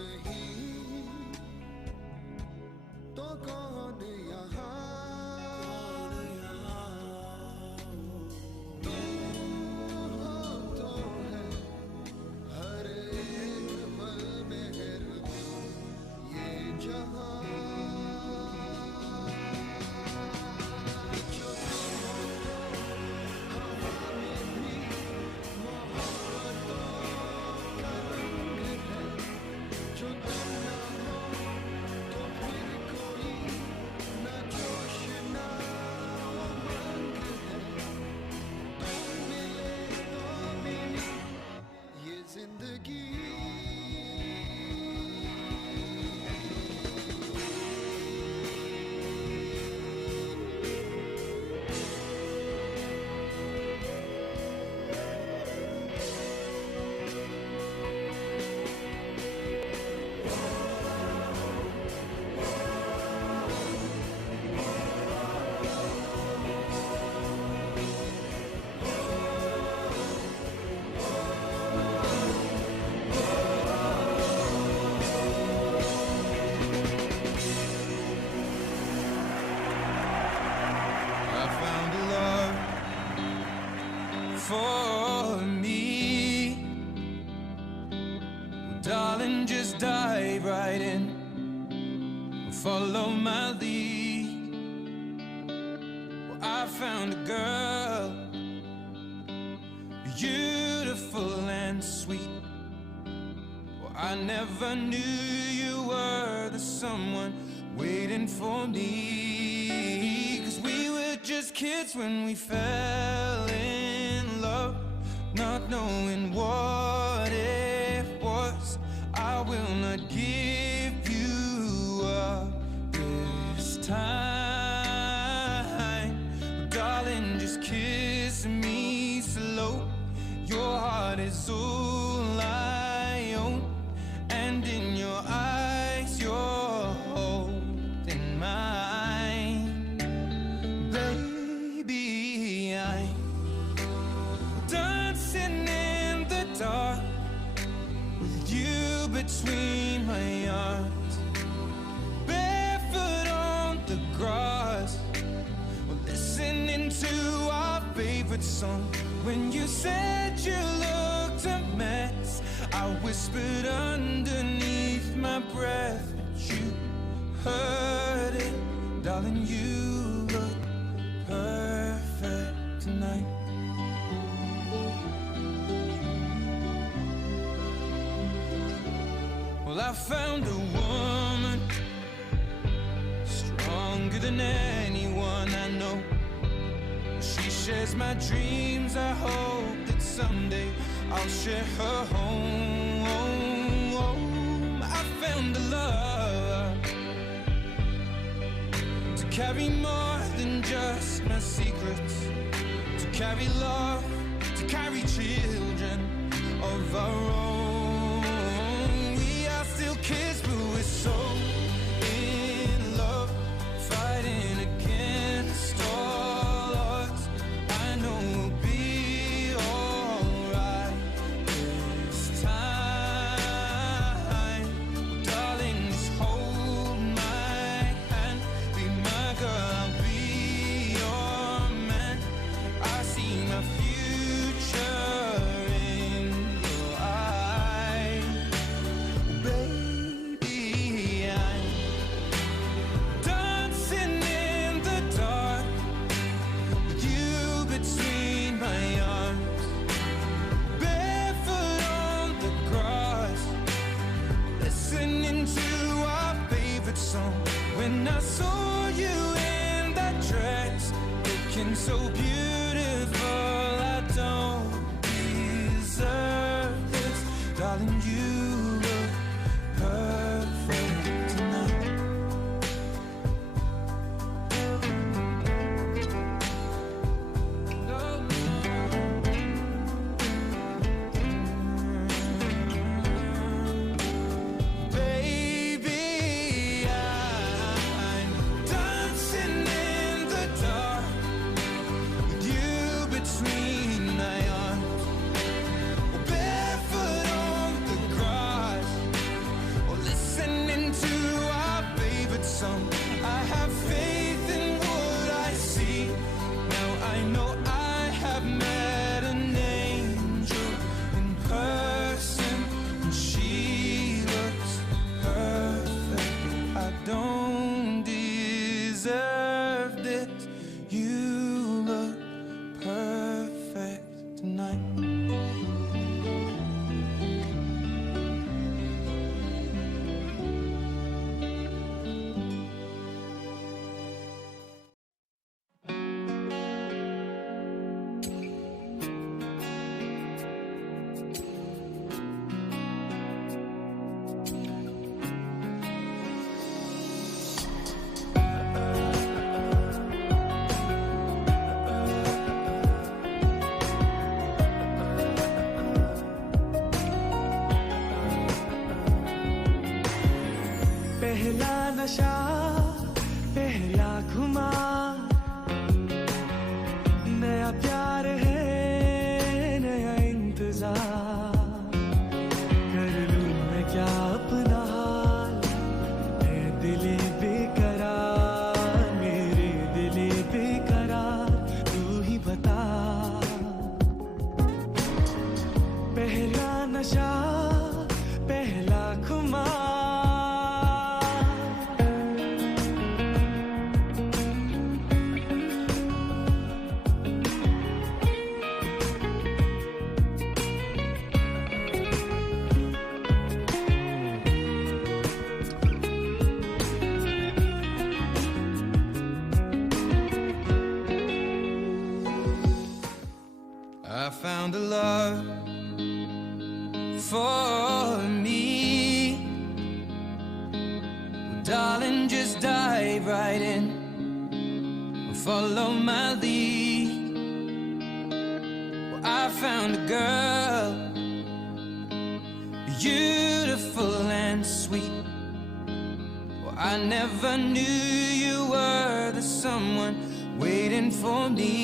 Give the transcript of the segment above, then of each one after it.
नहीं तो कौन यहाँ तू हो तो है हर एक पल में ये जहाँ for me. Well, darling, just dive right in, follow my lead. Well, I found a girl, beautiful and sweet. Well, I never knew you were the someone waiting for me. 'Cause we were just kids when we fell in love, not knowing what it was. I will not give you up this time. Darling, just kiss me slow. Your heart is all I own, and in your eyes you're holding mine. Baby, I'm dancing in the dark with you between my arms, barefoot on the grass. We're listening to our favorite song. When you said you looked a mess, I whispered underneath my breath, but you heard it. Darling, you look perfect tonight. Well, I found a woman stronger than anyone I know. She shares my dreams. I hope that someday I'll share her home. I found a love to carry more than just my secrets, to carry love, to carry children of our own. We are still kids, but we're so in love, fighting against all odds. I know we'll be alright this time. Darling, just hold my hand, be my girl, I'll be your man. I see my future mine. पहला नशा पहला खुमार नया प्यार है नया इंतजार कर लूं मैं क्या अपना हाल है दिले बेकरार मेरे दिले बेकरार तू ही बता पहला नशा पहला खुमार I found a love for me. Well, darling, just dive right in. Follow my lead. Well, I found a girl, beautiful and sweet. Well, I never knew you were the someone waiting for me.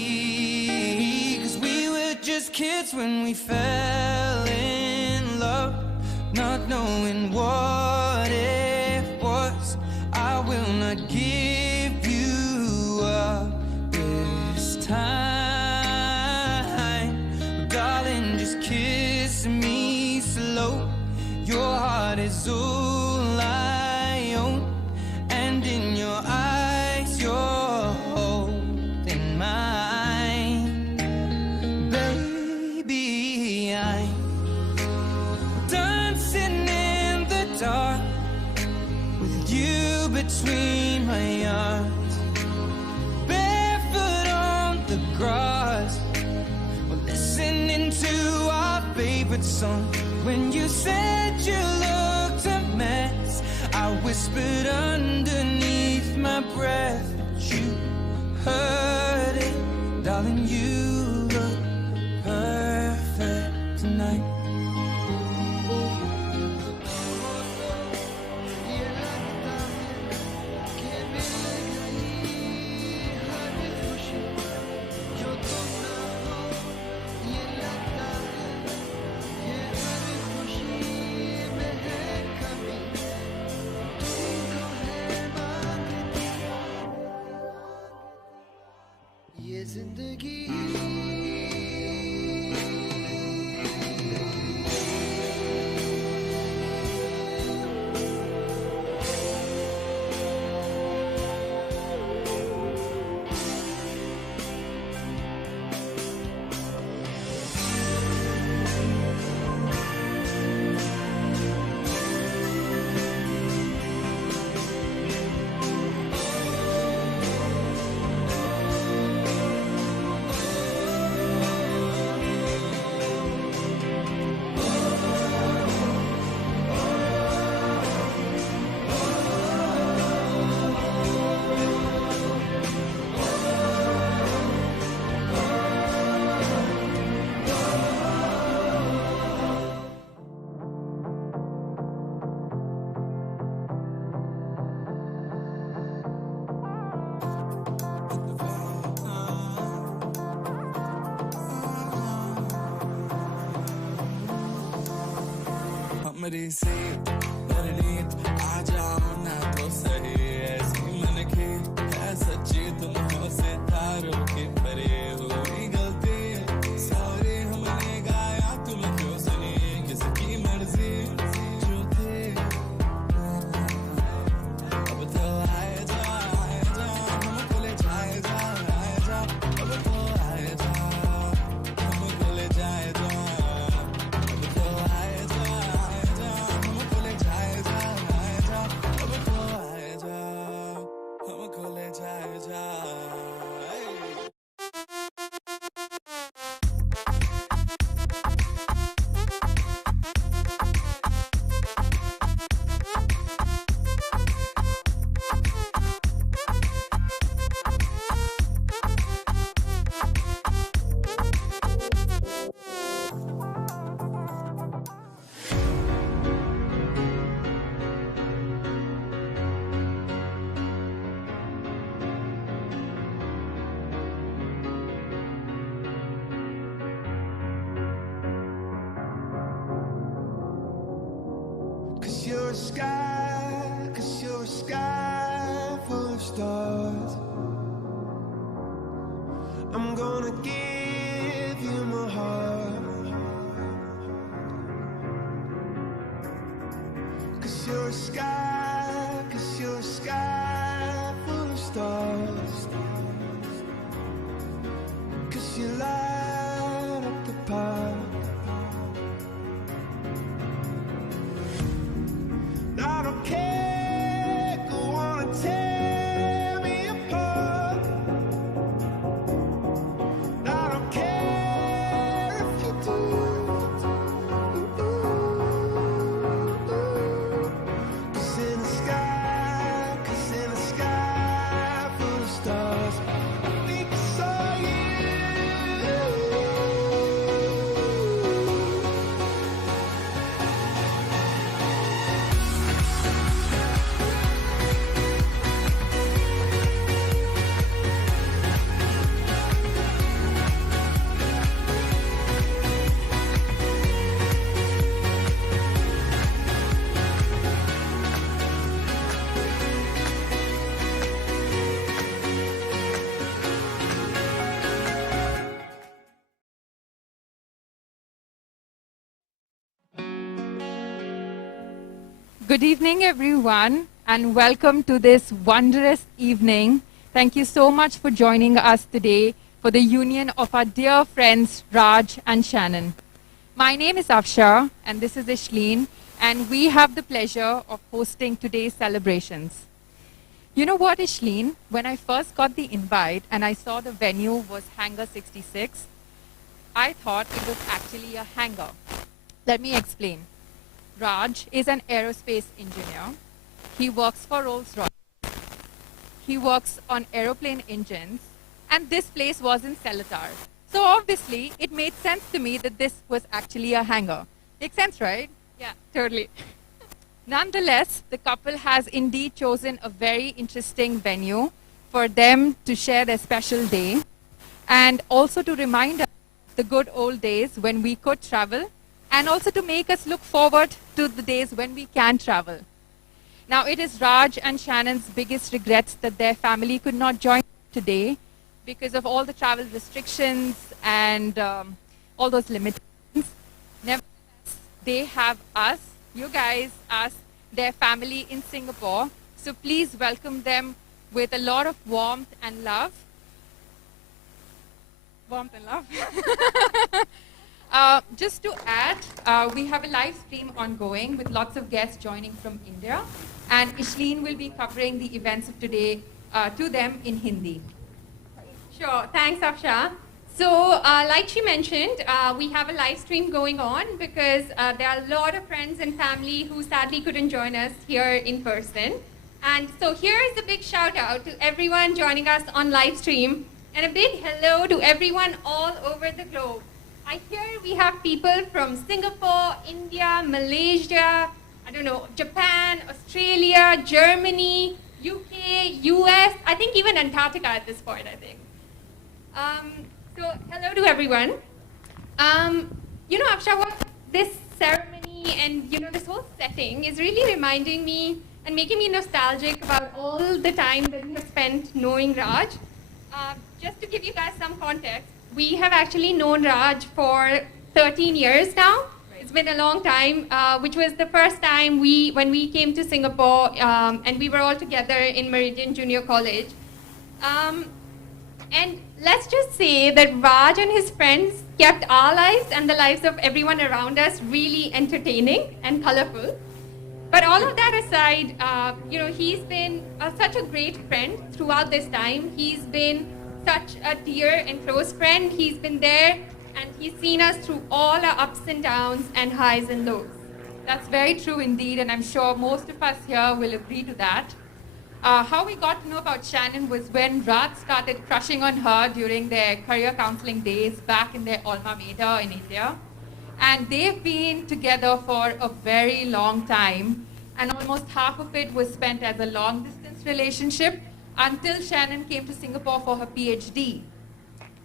'Cause we were just kids when we fell in love, not knowing what it was. I will not give you up this time. Darling, just kiss me slow. Your heart is all I own, and in your eyes you're holding mine. Baby, I'm dancing in the dark with you between my arms, barefoot on the grass. We're listening to our favorite song. When you said you looked a mess, I whispered underneath my breath, but you heard it. Darling, you look perfect tonight. ये जिंदगी हमरी से परनीत आ जाओ ना तो सही ऐसी मन की है सच्ची तुम हो सितारों की परे हुई गलती सॉरी हमने गाया तुम क्यों सुनी किसकी मर्जी जो थे अब तो आए जा हमको ले जाए जा अब तो आए जा हमको ले जाए sky, 'cause you're a sky full of stars. I'm gonna give you my heart, 'cause you're a sky, 'cause you're a sky full of stars. 'Cause you light up the path. I don't care, go on and tear me apart. I don't care if you do. Cause in the sky, 'cause in the sky full of stars, I think I saw you. Good evening, everyone, and welcome to this wondrous evening. Thank you so much for joining us today for the union of our dear friends Raj and Shannon. My name is Afsha, and this is Ishleen, and we have the pleasure of hosting today's celebrations. You know what, Ishleen? When I first got the invite and I saw the venue was Hangar 66, I thought it was actually a hangar. Let me explain. Raj is an aerospace engineer. He works for Rolls-Royce. He works on aeroplane engines, and this place was in Seletar. So obviously, it made sense to me that this was actually a hangar. Makes sense, right? Yeah, totally. Nonetheless, the couple has indeed chosen a very interesting venue for them to share their special day, and also to remind us of the good old days when we could travel, and also to make us look forward to the days when we can travel. Now, it is Raj and Shannon's biggest regrets that their family could not join today because of all the travel restrictions and all those limitations. Nevertheless, they have us, you guys, us, their family in Singapore. So please welcome them with a lot of warmth and love. Warmth and love. Just to add, we have a live stream ongoing with lots of guests joining from India, and Ishleen will be covering the events of today to them in Hindi. Sure, thanks Afsha. So like she mentioned, we have a live stream going on because there are a lot of friends and family who sadly couldn't join us here in person. And so here is a big shout out to everyone joining us on live stream, and a big hello to everyone all over the globe. I hear we have people from Singapore, India, Malaysia, I don't know, Japan, Australia, Germany, UK, US, I think even Antarctica at this point, I think. So hello to everyone. You know, Afsha, what this ceremony and this whole setting is really reminding me and making me nostalgic about all the time that we have spent knowing Raj. Just to give you guys some context, we have actually known Raj for 13 years now. Right. It's been a long time, which was the first time when we came to Singapore and we were all together in Meridian Junior College. And let's just say that Raj and his friends kept our lives and the lives of everyone around us really entertaining and colorful. But all of that aside, he's been such a great friend throughout this time. He's been such a dear and close friend. He's been there and he's seen us through all our ups and downs and highs and lows. That's very true indeed, and I'm sure most of us here will agree to that. How we got to know about Shannon was when Raj started crushing on her during their career counseling days back in their alma mater in India. And they've been together for a very long time, and almost half of it was spent as a long-distance relationship until Shannon came to Singapore for her PhD.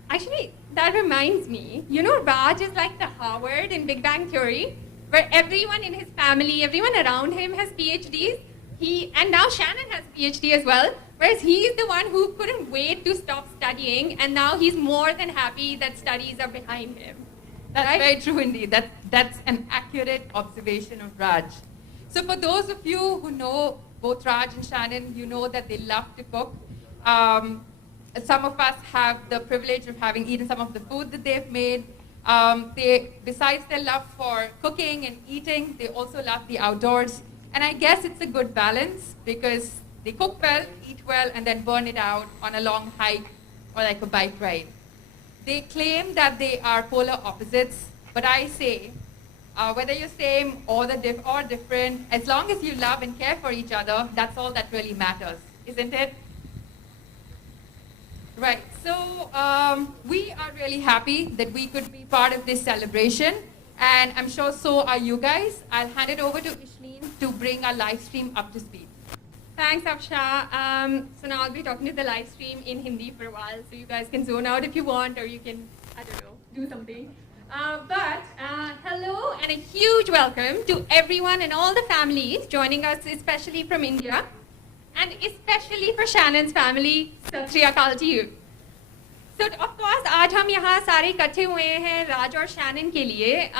Actually, that reminds me, Raj is like the Howard in Big Bang Theory. where everyone in his family, everyone around him has PhDs. And now Shannon has a PhD as well, whereas he's the one who couldn't wait to stop studying, and now he's more than happy that studies are behind him. That's Right? very true indeed. That's an accurate observation of Raj. So for those of you who know both Raj and Shannon, you know that they love to cook. Some of us have the privilege of having eaten some of the food that they've made. Besides their love for cooking and eating, they also love the outdoors. And I guess it's a good balance because they cook well, eat well, and then burn it out on a long hike or like a bike ride. They claim that they are polar opposites, but I say, whether you're same or different, as long as you love and care for each other, that's all that really matters, isn't it? Right, so we are really happy that we could be part of this celebration, and I'm sure so are you guys. I'll hand it over to Ishleen to bring our live stream up to speed. Thanks, Afsha. So now I'll be talking to the live stream in Hindi for a while, so you guys can zone out if you want, or you can, I don't know, do something. Hello and a huge welcome to everyone and all the families joining us, especially from India, and especially for Shannon's family. Sat Shri Akal to you. So of course, आज हम यहाँ सारे इकट्ठे हुए हैं राज और Shannon के लिए,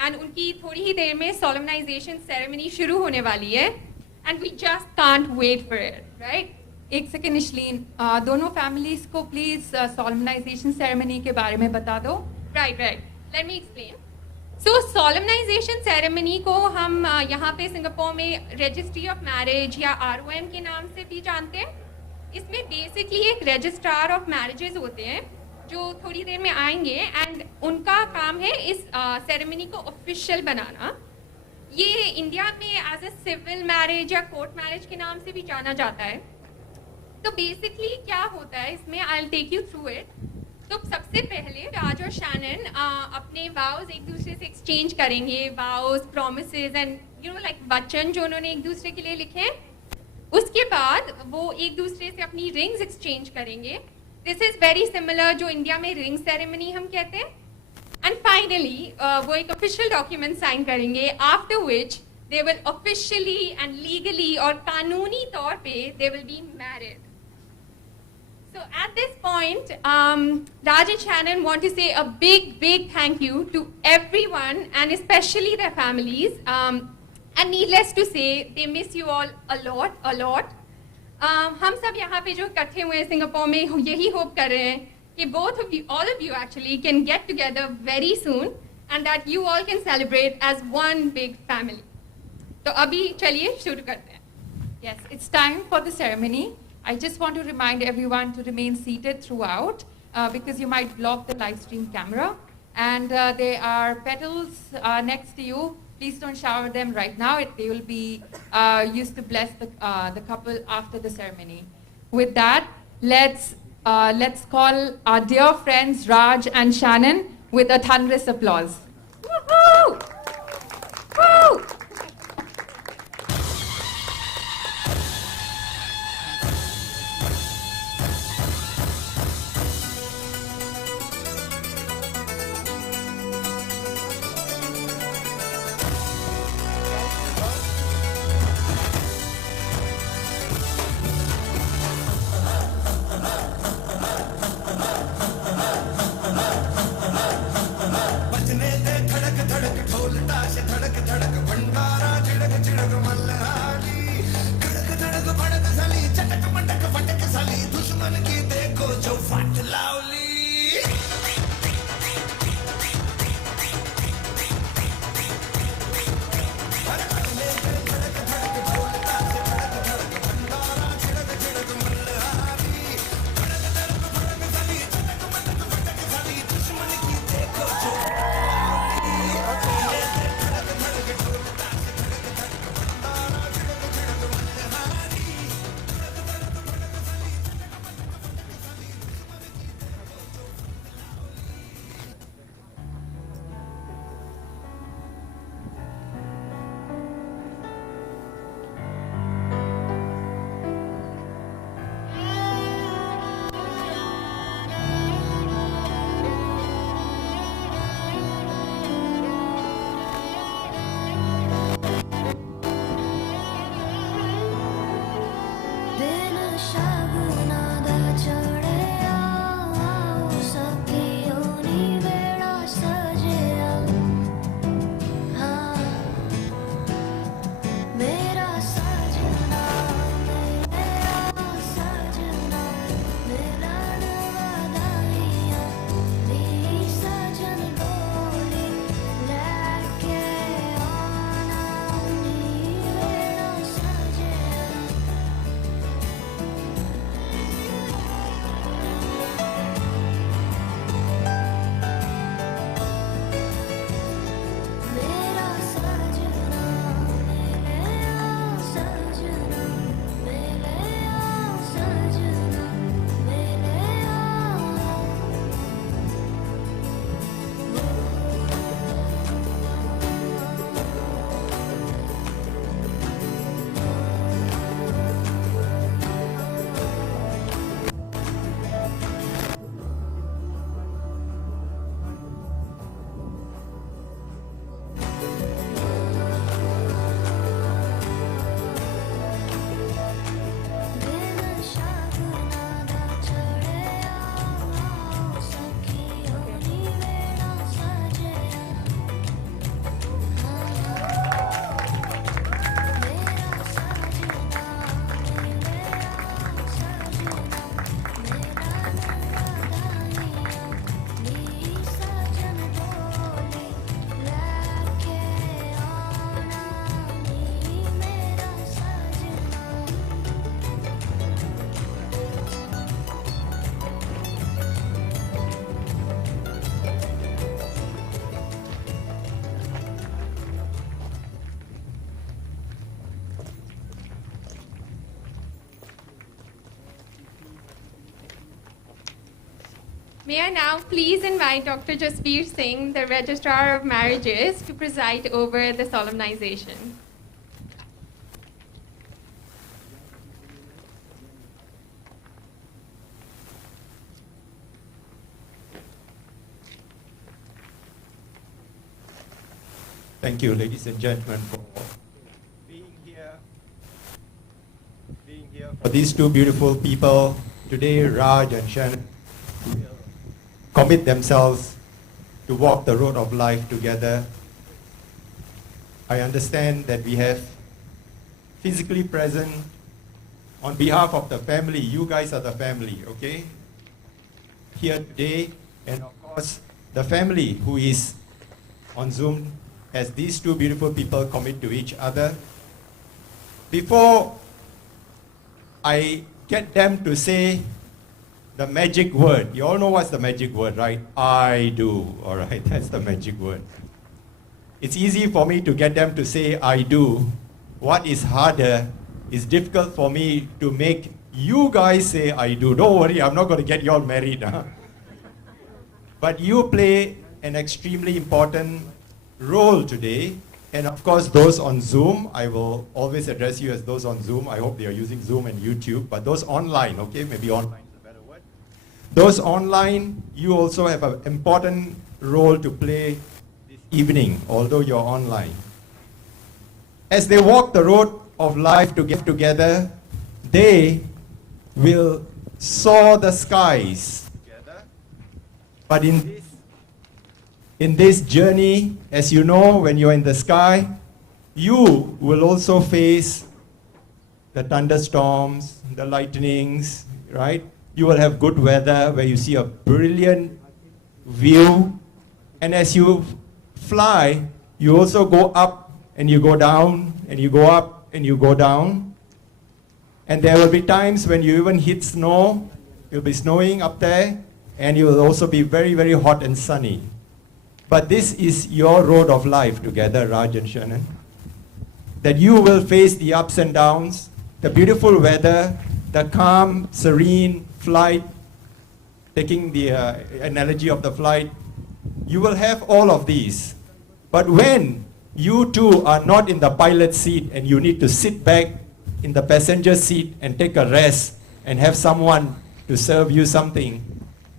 and उनकी थोड़ी ही देर में solemnization ceremony शुरू होने वाली है, and we just can't wait for it, right? एक सेकेंड इशलीन, दोनों families को please solemnization ceremony के बारे में बता दो. Right. Let me explain. So solemnization ceremony को हम यहाँ पे सिंगापुर में registry of marriage या ROM के नाम से भी जानते हैं. इसमें बेसिकली एक रजिस्ट्रार ऑफ मैरिजेस होते हैं जो थोड़ी देर में आएंगे, एंड उनका काम है इस सेरेमनी को ऑफिशियल बनाना. ये इंडिया में एज ए सिविल मैरिज या कोर्ट मैरिज के नाम से भी जाना जाता है. तो बेसिकली क्या होता है इसमें, I will take you through it. तो सबसे पहले राज और शैनन अपने वाउज एक दूसरे से एक्सचेंज करेंगे, वाउज, promises and you know like वचन जो उन्होंने एक दूसरे के लिए लिखे हैं. उसके बाद वो एक दूसरे से अपनी रिंग्स एक्सचेंज करेंगे. दिस इज वेरी सिमिलर जो इंडिया में रिंग सेरेमनी हम कहते हैं. एंड फाइनली वो एक ऑफिशियल डॉक्यूमेंट साइन करेंगे, after which they will officially and legally और कानूनी तौर पे they will be married. So at this point, Raj and Shannon want to say a big thank you to everyone and especially their families. And needless to say, they miss you all a lot. हम सब यहाँ पे जो इकट्ठे हुए हैं Singapore में यही होप कर रहे हैं कि all of you actually can get together very soon and that you all can celebrate as one big family. तो अभी चलिए शुरू करते हैं. Yes, it's time for the ceremony. I just want to remind everyone to remain seated throughout because you might block the live stream camera. And there are petals next to you. Please don't shower them right now. They will be used to bless the couple after the ceremony. With that, let's call our dear friends Raj and Shannon with a thunderous applause. Woohoo! Woo! बजने दे धड़क धड़क ढोल ताश धड़क धड़क भंडारा चिड़क चिड़क मल्हारी धड़क धड़क भड़क सली चटक मटक फटक सली दुश्मन की देखो जो फट लावली. May I now please invite Dr. Jasbir Singh, the Registrar of Marriages, to preside over the solemnization. Thank you, ladies and gentlemen, for being here for these two beautiful people. Today, Raj and Shainan will commit themselves to walk the road of life together. I understand that we have physically present on behalf of the family. You guys are the family, okay? Here today, and of course, the family who is on Zoom as these two beautiful people commit to each other. Before I get them to say the magic word, you all know what's the magic word, right? I do, all right, that's the magic word. It's easy for me to get them to say I do. What is harder is difficult for me to make you guys say I do. Don't worry, I'm not going to get you all married. Huh? But you play an extremely important role today, and of course those on Zoom, I will always address you as those on Zoom. I hope they are using Zoom and YouTube, but those online, okay, maybe online is a better word. Those online, you also have an important role to play this evening, although you're online. As they walk the road of life to get together, they will soar the skies together, but in this journey, as you know, when you're in the sky, you will also face the thunderstorms, the lightnings, right? You will have good weather where you see a brilliant view. And as you fly, you also go up and you go down, and you go up and you go down. And there will be times when you even hit snow. It'll be snowing up there, and you will also be very, very hot and sunny. But this is your road of life together, Raj and Shainan. That you will face the ups and downs, the beautiful weather, the calm, serene flight, taking the analogy of the flight. You will have all of these. But when you two are not in the pilot seat and you need to sit back in the passenger seat and take a rest and have someone to serve you something,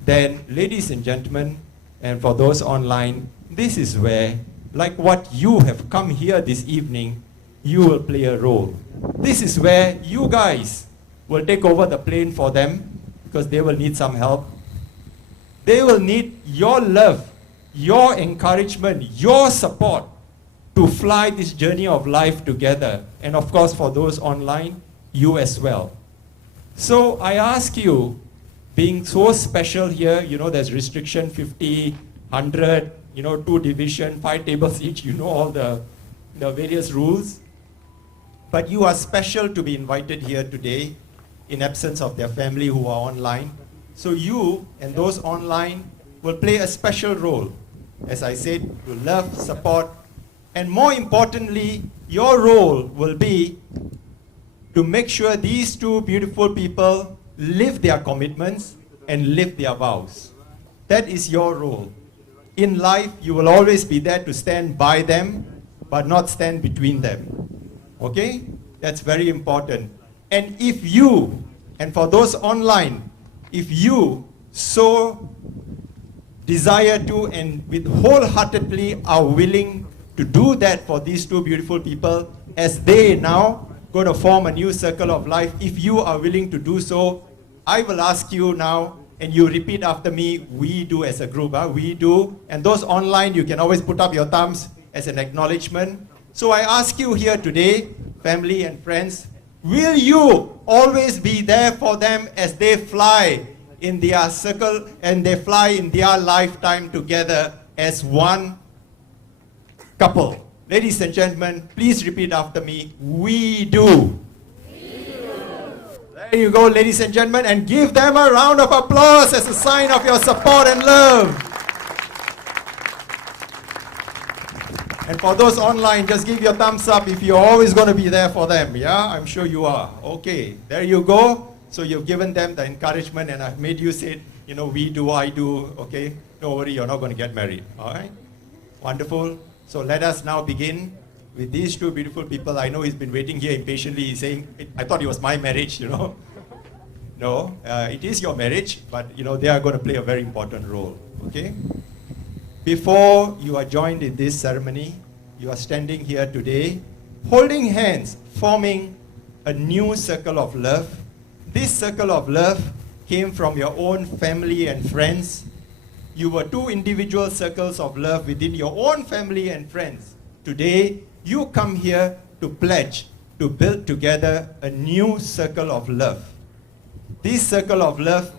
then, ladies and gentlemen, and for those online, this is where, like what you have come here this evening, you will play a role. This is where you guys will take over the plane for them, because they will need some help. They will need your love, your encouragement, your support to fly this journey of life together. And of course, for those online, you as well. So I ask you, being so special here, you know, there's restriction 50, 100, you know, 2 division, 5 tables each, you know all the various rules. But you are special to be invited here today in absence of their family who are online. So you and those online will play a special role. As I said, to love, support, and more importantly, your role will be to make sure these two beautiful people live their commitments and live their vows. That is your role. In life, you will always be there to stand by them, but not stand between them. Okay? That's very important. And if you, and for those online, if you so desire to and with wholeheartedly are willing to do that for these two beautiful people, as they now going to form a new circle of life, if you are willing to do so, I will ask you now, and you repeat after me, we do as a group, we do. And those online, you can always put up your thumbs as an acknowledgement. So I ask you here today, family and friends, will you always be there for them as they fly in their circle and they fly in their lifetime together as one couple? Ladies and gentlemen, please repeat after me, we do. There you go, ladies and gentlemen, and give them a round of applause as a sign of your support and love. And for those online, just give your thumbs up if you're always going to be there for them. Yeah, I'm sure you are. Okay, there you go. So you've given them the encouragement, and I've made you say we do, I do, okay? Don't worry, you're not going to get married, all right? Wonderful. So let us now begin with these two beautiful people. I know he's been waiting here impatiently. He's saying, I thought it was my marriage, No, it is your marriage, but, they are going to play a very important role, okay? Before you are joined in this ceremony, you are standing here today, holding hands, forming a new circle of love. This circle of love came from your own family and friends. You were two individual circles of love within your own family and friends. Today, you come here to pledge to build together a new circle of love. This circle of love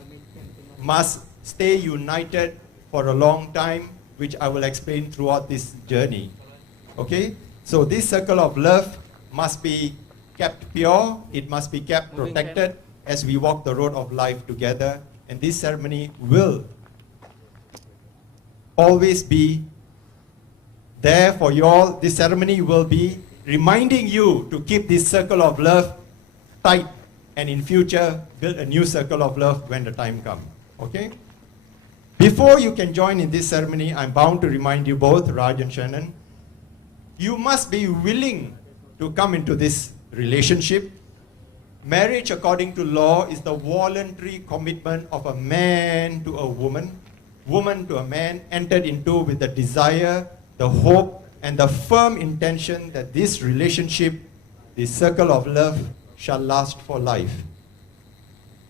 must stay united for a long time, which I will explain throughout this journey. Okay? So this circle of love must be kept pure, it must be kept protected as we walk the road of life together. And this ceremony will always be there for you all. This ceremony will be reminding you to keep this circle of love tight, and in future build a new circle of love when the time comes. Okay? Before you can join in this ceremony, I'm bound to remind you both, Raj and Shainan, you must be willing to come into this relationship. Marriage, according to law, is the voluntary commitment of a man to a woman, woman to a man, entered into with the desire, the hope, and the firm intention that this relationship, this circle of love, shall last for life.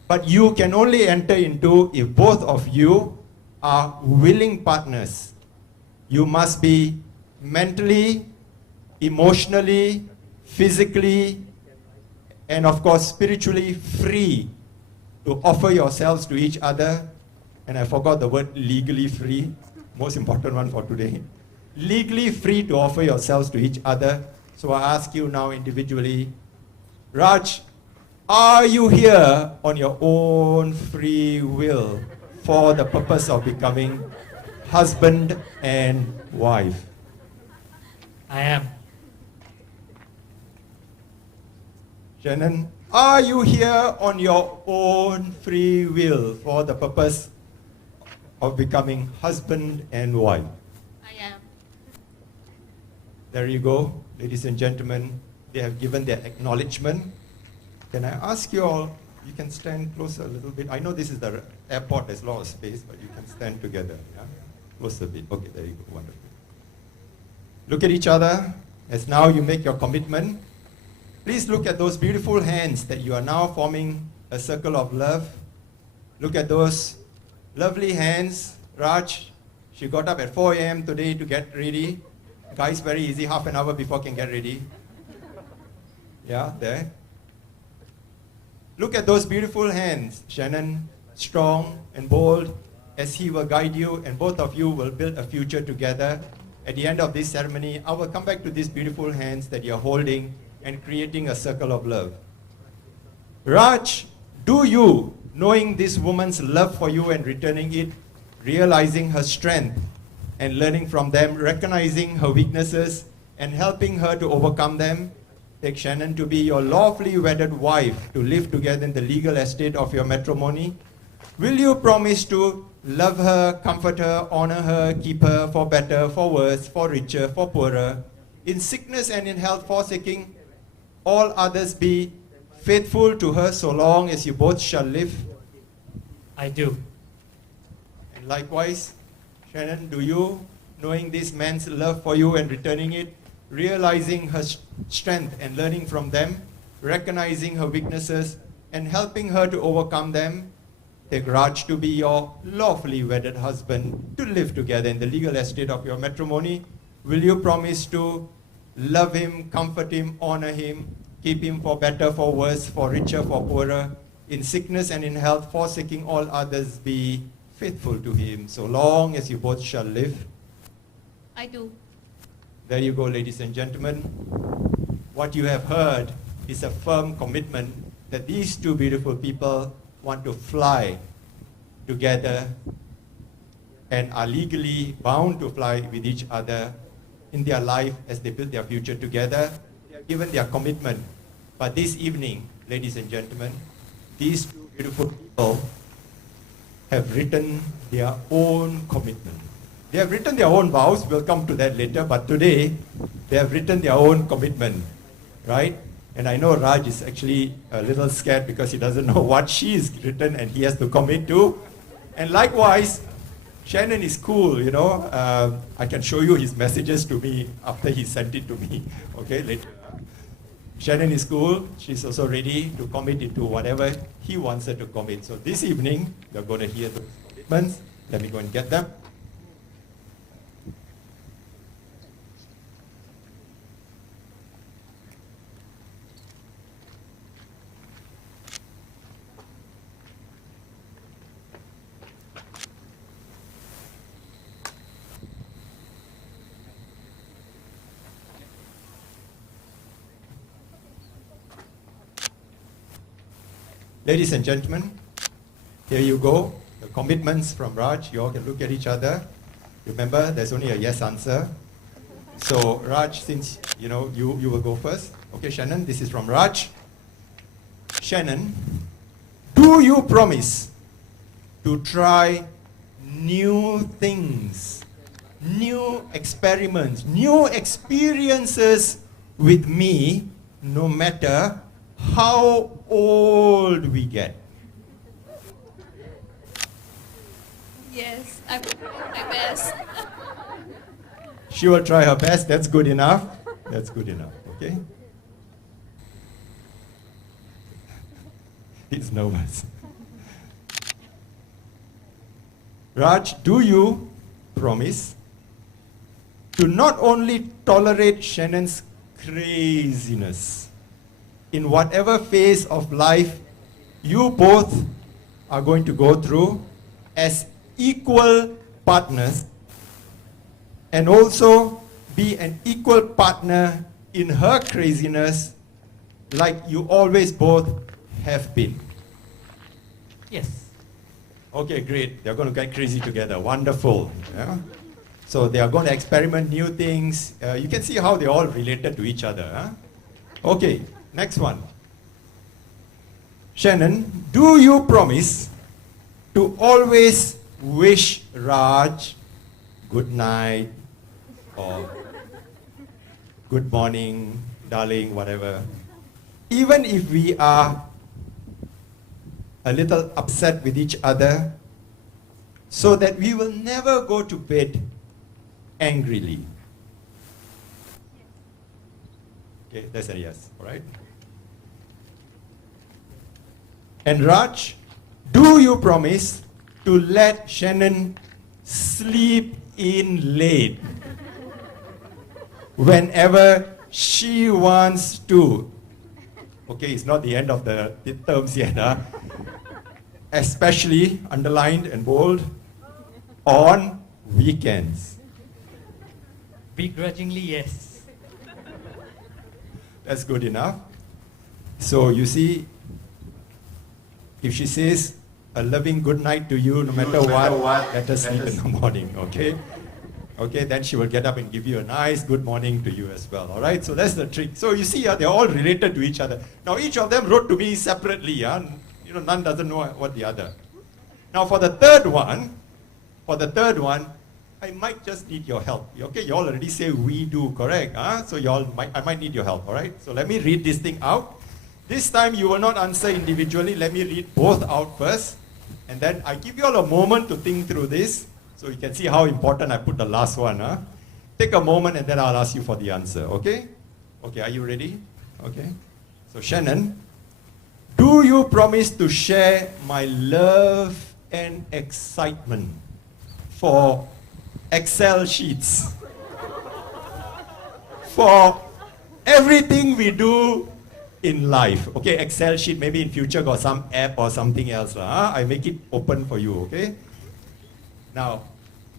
But you can only enter into if both of you are willing partners. You must be mentally, emotionally, physically, and of course spiritually free to offer yourselves to each other. And I forgot the word legally free, most important one for today. Legally free to offer yourselves to each other. So I ask you now individually, Raj, are you here on your own free will for the purpose of becoming husband and wife? I am. Shainan, are you here on your own free will for the purpose of becoming husband and wife? I am. There you go, ladies and gentlemen. They have given their acknowledgement. Can I ask you all, you can stand closer a little bit. I know this is the airport, there's a lot of space, but you can stand together. Yeah? Closer a bit. Okay, there you go, wonderful. Look at each other as now you make your commitment. Please look at those beautiful hands that you are now forming a circle of love. Look at those lovely hands. Raj, she got up at 4 a.m. today to get ready. Guys, very easy, half an hour before can get ready. Yeah, there. Look at those beautiful hands. Shainan, strong and bold, as he will guide you, and both of you will build a future together. At the end of this ceremony, I will come back to these beautiful hands that you're holding and creating a circle of love. Raj, do you, knowing this woman's love for you and returning it, realizing her strength and learning from them, recognizing her weaknesses and helping her to overcome them, take Shainan to be your lawfully wedded wife to live together in the legal estate of your matrimony? Will you promise to love her, comfort her, honor her, keep her for better, for worse, for richer, for poorer, in sickness and in health, forsaking all others, be faithful to her so long as you both shall live? I do. And likewise, Shainan, do you, knowing this man's love for you and returning it, realizing her strength and learning from them, recognizing her weaknesses and helping her to overcome them, take Raj to be your lawfully wedded husband to live together in the legal estate of your matrimony? Will you promise to love him, comfort him, honor him, keep him for better, for worse, for richer, for poorer, in sickness and in health, forsaking all others, be faithful to him so long as you both shall live? I do. There you go, ladies and gentlemen. What you have heard is a firm commitment that these two beautiful people want to fly together and are legally bound to fly with each other in their life as they build their future together. They have given their commitment. But this evening, ladies and gentlemen, these two beautiful people have written their own commitment. They have written their own vows, we'll come to that later, but today they have written their own commitment, right? And I know Raj is actually a little scared because he doesn't know what she's written and he has to commit to. And likewise, Shannon is cool, you know. I can show you his messages to me after he sent it to me, okay, later. Shannon is cool. She's also ready to commit into whatever he wants her to commit. So this evening, you're going to hear the commitments. Let me go and get them. Ladies and gentlemen, here you go. The commitments from Raj. You all can look at each other. Remember, there's only a yes answer. So Raj, since you know, you will go first. Okay, Shannon, this is from Raj. Shannon, do you promise to try new things, new experiments, new experiences with me, no matter how old we get? Yes, I will try my best. She will try her best. That's good enough. That's good enough. Okay? He's nervous. Raj, do you promise to not only tolerate Shannon's craziness in whatever phase of life you both are going to go through as equal partners, and also be an equal partner in her craziness like you always both have been? Yes. Okay, great. They're going to get crazy together. Wonderful. Yeah? So they are going to experiment new things. You can see how they're all related to each other. Huh? Okay, next one. Shannon, do you promise to always wish Raj good night or good morning, darling, whatever, even if we are a little upset with each other, so that we will never go to bed angrily? Okay, that's a yes, all right? And Raj, do you promise to let Shannon sleep in late whenever she wants to? Okay, it's not the end of the terms yet, huh? Especially, underlined and bold, on weekends. Begrudgingly, yes. That's good enough. So you see, if she says a loving good night to you, no matter what, let her sleep in the morning, okay? Okay, then she will get up and give you a nice good morning to you as well, all right? So that's the trick. So you see, they're all related to each other. Now each of them wrote to me separately, you know, none doesn't know what the other. Now for the third one, I might just need your help. Okay, you all already say we do, correct? So I might need your help, all right? So let me read this thing out. This time you will not answer individually. Let me read both out first. And then I give you all a moment to think through this. So you can see how important I put the last one. Take a moment and then I'll ask you for the answer, okay? Okay, are you ready? Okay. So Shannon, do you promise to share my love and excitement for Excel sheets? For everything we do in life. Okay, Excel sheet, maybe in future got some app or something else. I make it open for you, okay? Now,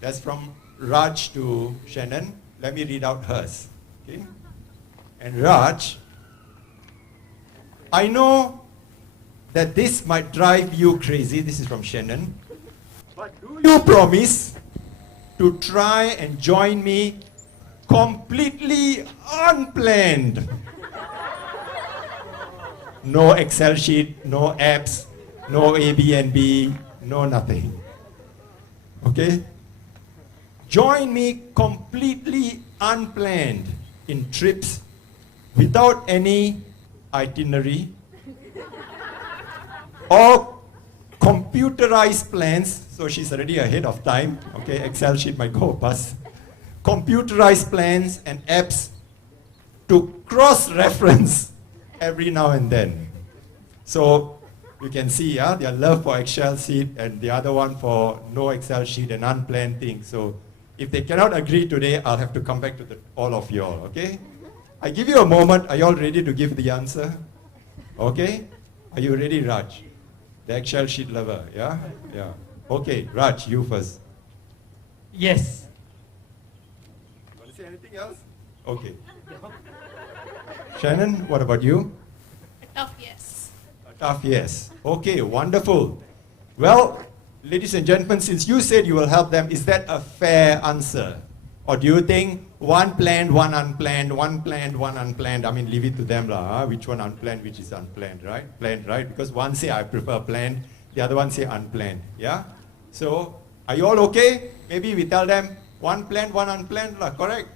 that's from Raj to Shannon. Let me read out hers. Okay? And Raj, I know that this might drive you crazy. This is from Shannon. But do you promise to try and join me completely unplanned? No Excel sheet, no apps, no Airbnb, no nothing. Okay? Join me completely unplanned in trips without any itinerary or computerized plans. So she's already ahead of time. Okay, Excel sheet might go past. Computerized plans and apps to cross-reference every now and then. So you can see their love for Excel sheet and the other one for no Excel sheet and unplanned things. So if they cannot agree today, I'll have to come back to all of you all, okay? I give you a moment. Are you all ready to give the answer? Okay? Are you ready, Raj? The Excel sheet lover, yeah? Yeah. Okay, Raj, you first. Yes. Want to say anything else? Okay. Shannon, what about you? A tough yes. A tough yes. Okay, wonderful. Well, ladies and gentlemen, since you said you will help them, is that a fair answer? Or do you think one planned, one unplanned, one planned, one unplanned? I mean, leave it to them, which one unplanned, which is unplanned, right? Planned, right? Because one say I prefer planned, the other one say unplanned, yeah? So, are you all okay? Maybe we tell them one planned, one unplanned, correct?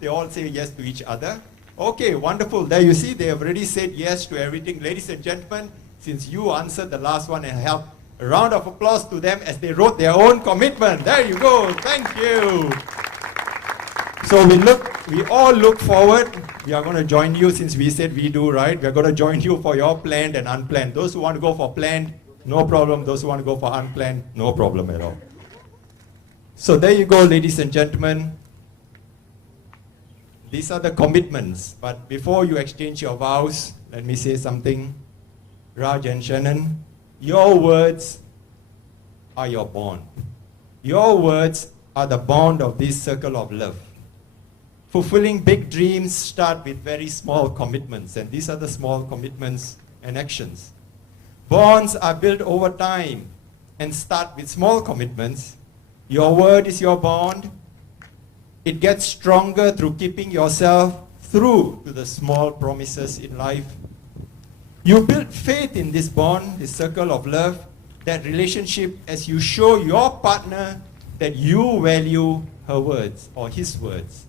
They all say yes to each other. Okay, wonderful. There you see, they have already said yes to everything. Ladies and gentlemen, since you answered the last one and helped, a round of applause to them as they wrote their own commitment. There you go. Thank you. So we all look forward. We are going to join you since we said we do, right? We are going to join you for your planned and unplanned. Those who want to go for planned, no problem. Those who want to go for unplanned, no problem at all. So there you go, ladies and gentlemen. These are the commitments. But before you exchange your vows, let me say something. Raj and Shannon, your words are your bond. Your words are the bond of this circle of love. Fulfilling big dreams start with very small commitments, and these are the small commitments and actions. Bonds are built over time and start with small commitments. Your word is your bond. It gets stronger through keeping yourself through to the small promises in life. You build faith in this bond, this circle of love, that relationship, as you show your partner that you value her words or his words.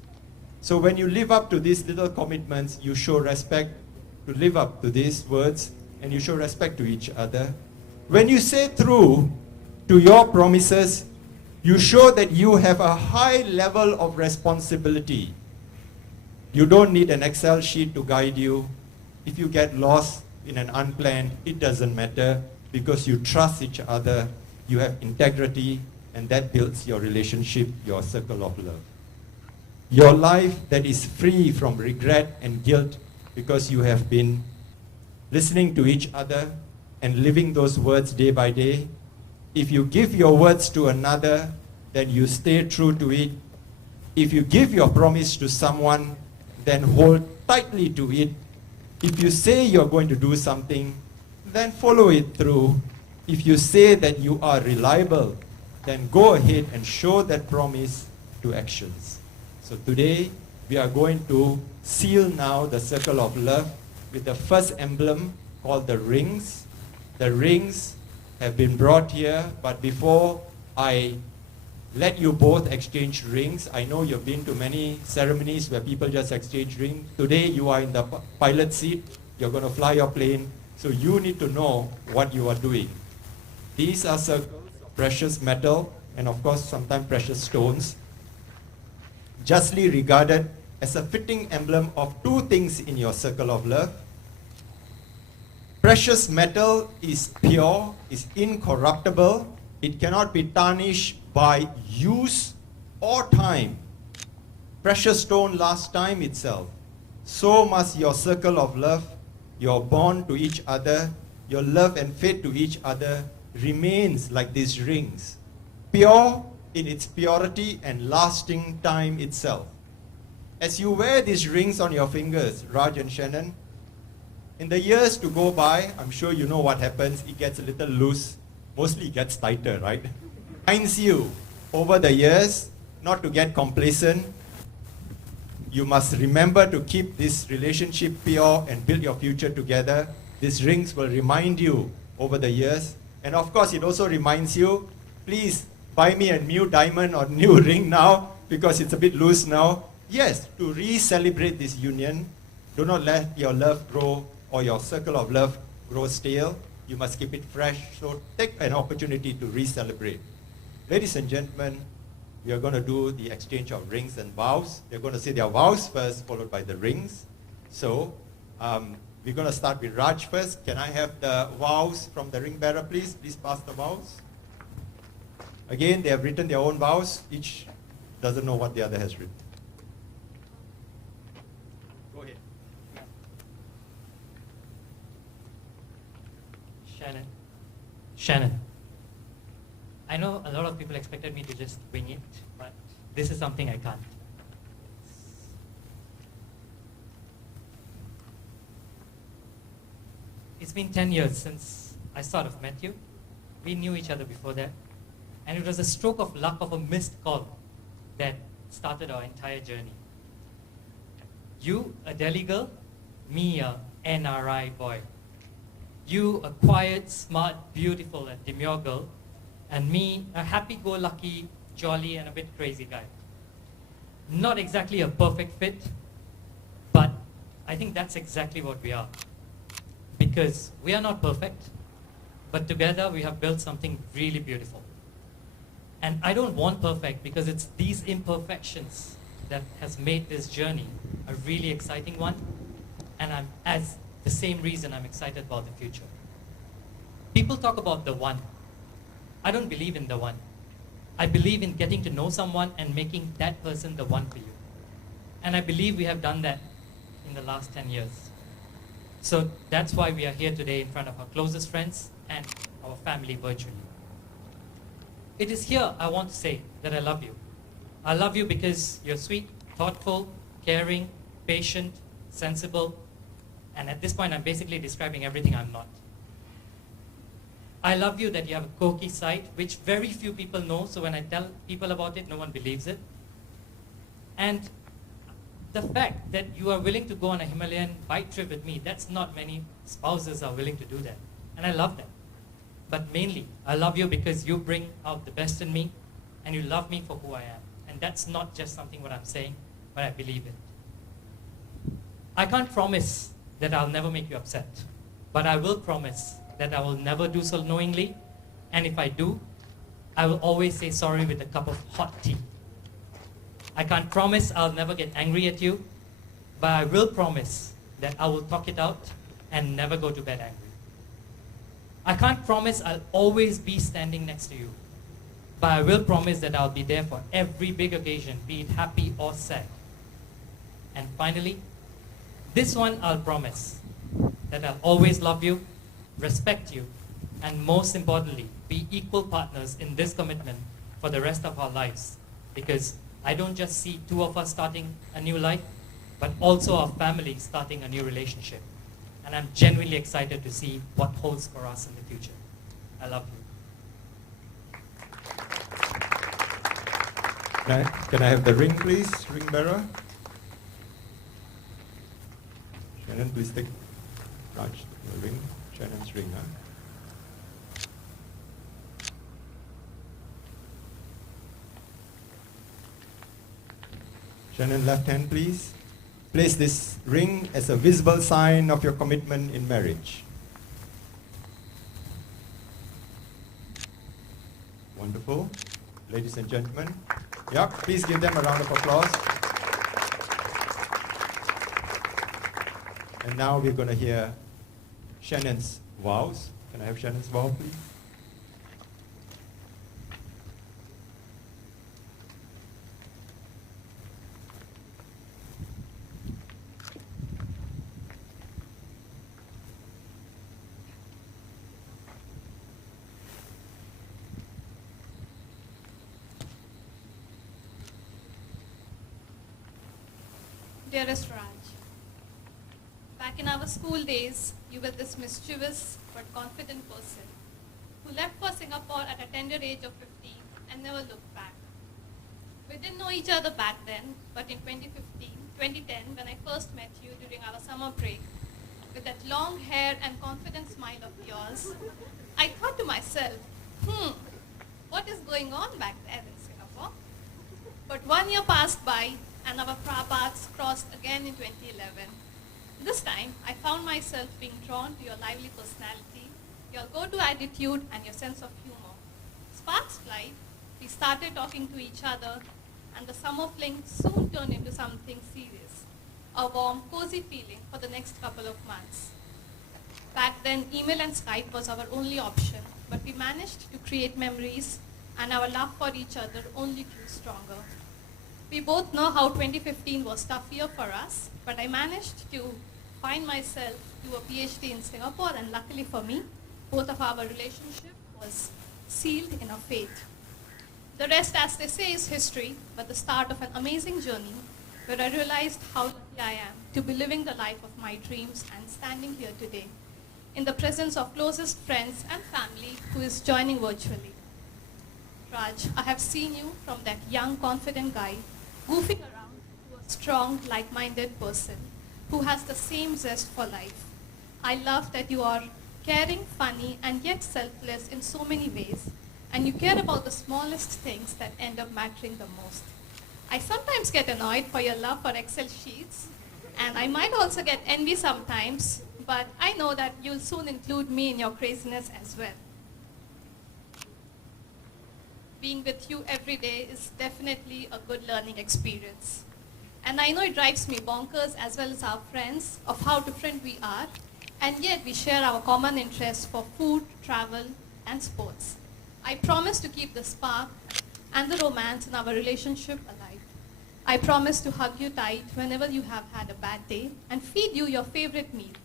So when you live up to these little commitments, you show respect to live up to these words, and you show respect to each other. When you say true to your promises, you show that you have a high level of responsibility. You don't need an Excel sheet to guide you. If you get lost in an unplanned, it doesn't matter, because you trust each other, you have integrity, and that builds your relationship, your circle of love. Your life that is free from regret and guilt because you have been listening to each other and living those words day by day. If you give your words to another, then you stay true to it. If you give your promise to someone, then hold tightly to it. If you say you're going to do something, then follow it through. If you say that you are reliable, then go ahead and show that promise to actions. So today, we are going to seal now the circle of love with the first emblem called the rings. The rings have been brought here, but before I let you both exchange rings, I know you've been to many ceremonies where people just exchange rings. Today, you are in the pilot seat. You're going to fly your plane, so you need to know what you are doing. These are circles of precious metal and, of course, sometimes precious stones, justly regarded as a fitting emblem of two things in your circle of love. Precious metal is pure, is incorruptible. It cannot be tarnished by use or time. Precious stone lasts time itself. So must your circle of love, your bond to each other, your love and faith to each other remains like these rings, pure in its purity and lasting time itself. As you wear these rings on your fingers, Raj and Shannon, in the years to go by, I'm sure you know what happens. It gets a little loose. Mostly it gets tighter, right? Reminds you over the years not to get complacent. You must remember to keep this relationship pure and build your future together. These rings will remind you over the years. And of course, it also reminds you, please buy me a new diamond or new ring now because it's a bit loose now. Yes, to re-celebrate this union, do not let your love grow or your circle of love grow stale. You must keep it fresh, so take an opportunity to re-celebrate. Ladies and gentlemen, we are going to do the exchange of rings and vows. They're going to say their vows first, followed by the rings. So, we're going to start with Raj first. Can I have the vows from the ring bearer, please? Please pass the vows. Again, they have written their own vows. Each doesn't know what the other has written. Go ahead. Shannon. I know a lot of people expected me to just wing it, but this is something I can't. It's been 10 years since I sort of met you. We knew each other before that. And it was a stroke of luck of a missed call that started our entire journey. You, a Delhi girl, me, a NRI boy. You, a quiet, smart, beautiful, and demure girl, and me, a happy-go-lucky, jolly, and a bit crazy guy. Not exactly a perfect fit, but I think that's exactly what we are. Because we are not perfect, but together we have built something really beautiful. And I don't want perfect because it's these imperfections that has made this journey a really exciting one, and as the same reason I'm excited about the future. People talk about the one. I don't believe in the one. I believe in getting to know someone and making that person the one for you. And I believe we have done that in the last 10 years. So that's why we are here today in front of our closest friends and our family virtually. It is here I want to say that I love you. I love you because you're sweet, thoughtful, caring, patient, sensible, and at this point I'm basically describing everything I'm not. I love you that you have a quirky side, which very few people know, so when I tell people about it, no one believes it. And the fact that you are willing to go on a Himalayan bike trip with me, that's not many spouses are willing to do that. And I love that. But mainly, I love you because you bring out the best in me, and you love me for who I am. And that's not just something what I'm saying, but I believe it. I can't promise that I'll never make you upset, but I will promise that I will never do so knowingly, and if I do, I will always say sorry with a cup of hot tea. I can't promise I'll never get angry at you, but I will promise that I will talk it out and never go to bed angry. I can't promise I'll always be standing next to you, but I will promise that I'll be there for every big occasion, be it happy or sad. And finally, this one I'll promise, that I'll always love you, respect you, and most importantly, be equal partners in this commitment for the rest of our lives. Because I don't just see two of us starting a new life, but also our family starting a new relationship. And I'm genuinely excited to see what holds for us in the future. I love you. Can I have the ring, please? Ring bearer. Shannon, please take Raj, the ring. Shannon's ring, huh? Shannon, left hand, please. Place this ring as a visible sign of your commitment in marriage. Wonderful. Ladies and gentlemen. Yeah, please give them a round of applause. And now we're going to hear Shannon's vows. Can I have Shannon's vow, please? Dearest Raj, back in our school days, you were this mischievous but confident person who left for Singapore at a tender age of 15 and never looked back. We didn't know each other back then, but in 2010, when I first met you during our summer break, with that long hair and confident smile of yours, I thought to myself, what what is going on back there in Singapore. But 1 year passed by and our paths crossed again in 2011. This time, I found myself being drawn to your lively personality, your go-to attitude, and your sense of humor. Sparks fly, we started talking to each other, and the summer fling soon turned into something serious, a warm, cozy feeling for the next couple of months. Back then, email and Skype was our only option, but we managed to create memories, and our love for each other only grew stronger. We both know how 2015 was tough year for us, but I managed to find myself do a PhD in Singapore, and luckily for me, both of our relationship was sealed in our fate. The rest, as they say, is history, but the start of an amazing journey where I realized how lucky I am to be living the life of my dreams and standing here today in the presence of closest friends and family who is joining virtually. Raj, I have seen you from that young, confident guy goofing around to a strong, like-minded person who has the same zest for life. I love that you are caring, funny, and yet selfless in so many ways, and you care about the smallest things that end up mattering the most. I sometimes get annoyed for your love for Excel sheets, and I might also get envy sometimes, but I know that you'll soon include me in your craziness as well. Being with you every day is definitely a good learning experience. And I know it drives me bonkers as well as our friends of how different we are, and yet we share our common interests for food, travel, and sports. I promise to keep the spark and the romance in our relationship alive. I promise to hug you tight whenever you have had a bad day and feed you your favorite meal.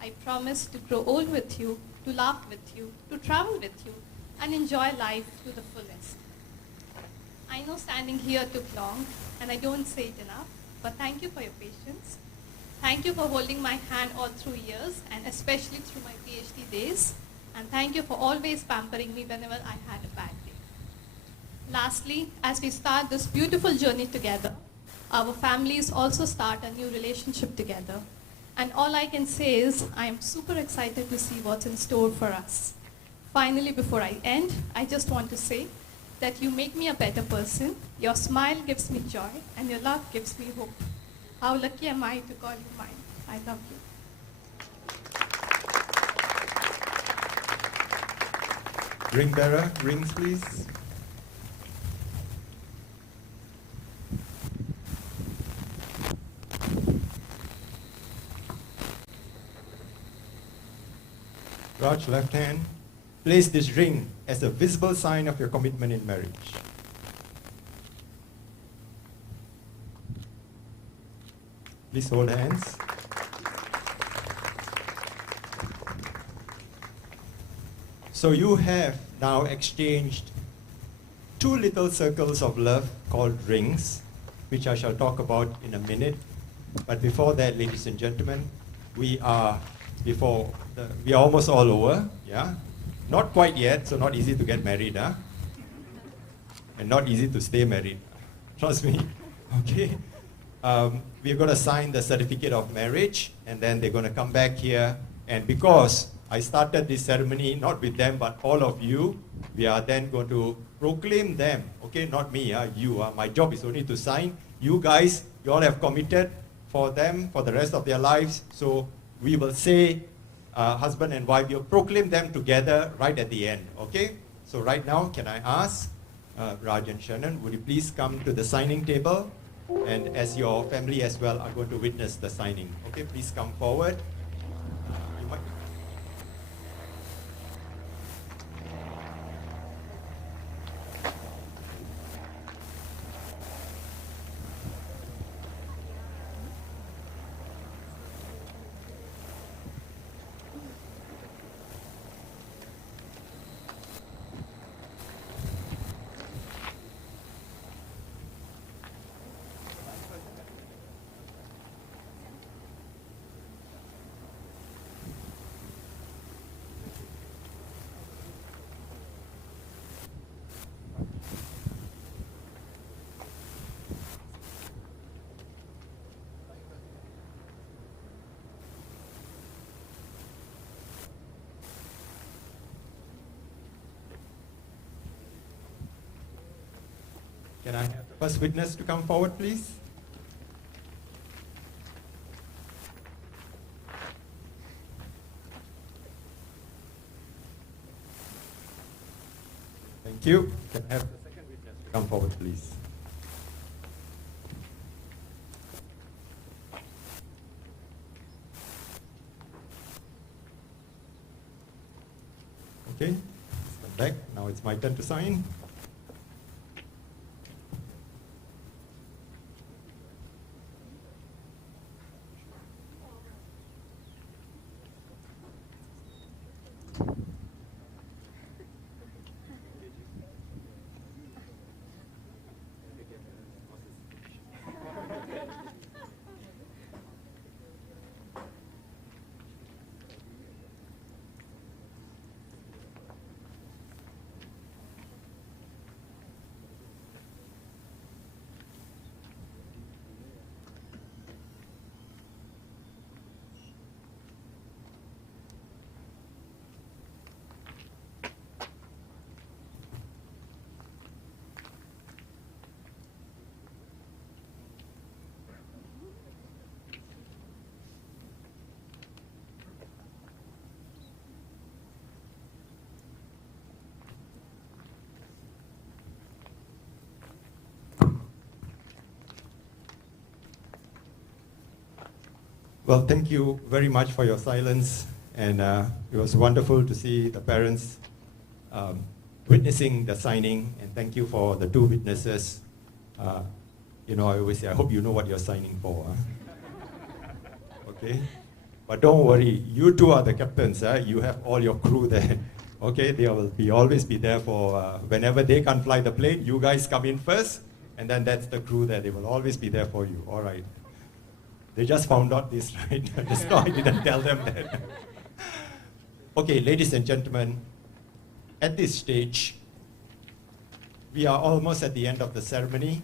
I promise to grow old with you, to laugh with you, to travel with you, and enjoy life to the fullest. I know standing here took long, and I don't say it enough, but thank you for your patience. Thank you for holding my hand all through years, and especially through my PhD days. And thank you for always pampering me whenever I had a bad day. Lastly, as we start this beautiful journey together, our families also start a new relationship together. And all I can say is, I am super excited to see what's in store for us. Finally, before I end, I just want to say that you make me a better person, your smile gives me joy, and your love gives me hope. How lucky am I to call you mine. I love you. Ring bearer, rings please. Raj, left hand. Place this ring as a visible sign of your commitment in marriage. Please hold hands. So you have now exchanged two little circles of love called rings, which I shall talk about in a minute. But before that, ladies and gentlemen, we are almost all over, yeah? Not quite yet, so not easy to get married, huh? And not easy to stay married, trust me, okay? We're going to sign the certificate of marriage, and then they're going to come back here. And because I started this ceremony, not with them, but all of you, we are then going to proclaim them, okay? Not me, you. My job is only to sign. You guys, you all have committed for them for the rest of their lives. So we will say, husband and wife, you'll proclaim them together right at the end, okay? So right now, can I ask Raj and Shannon, would you please come to the signing table? And as your family as well are going to witness the signing. Okay, please come forward. You might Can I have the first witness to come forward, please? Thank you. Can I have the second witness to come forward, please? Okay, step back. Now it's my turn to sign. Well, thank you very much for your silence, and it was wonderful to see the parents witnessing the signing, and thank you for the two witnesses. I always say, I hope you know what you're signing for. Okay? But don't worry, you two are the captains. You have all your crew there. Okay? They will always be there for whenever they can't fly the plane, you guys come in first, and then that's the crew there. They will always be there for you. All right. They just found out this, right? Just no, I didn't tell them that. Okay, ladies and gentlemen, at this stage, we are almost at the end of the ceremony,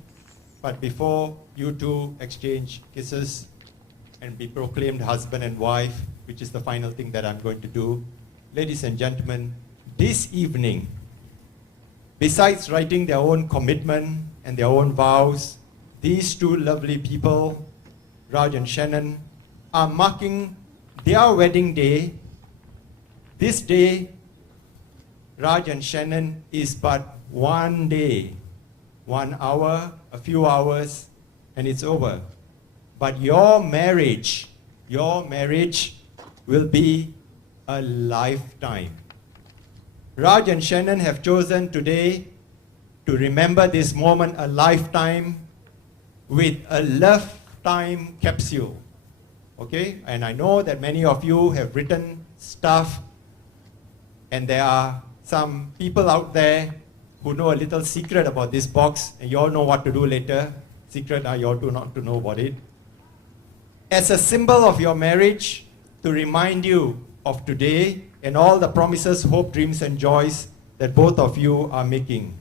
but before you two exchange kisses and be proclaimed husband and wife, which is the final thing that I'm going to do, ladies and gentlemen, this evening, besides writing their own commitment and their own vows, these two lovely people, Raj and Shainan, are marking their wedding day. This day, Raj and Shainan is but one day, 1 hour, a few hours, and it's over. But your marriage will be a lifetime. Raj and Shainan have chosen today to remember this moment a lifetime with a lifetime capsule. Okay? And I know that many of you have written stuff, and there are some people out there who know a little secret about this box, and you all know what to do later. Secret, you all do not to know about it. As a symbol of your marriage, to remind you of today and all the promises, hope, dreams, and joys that both of you are making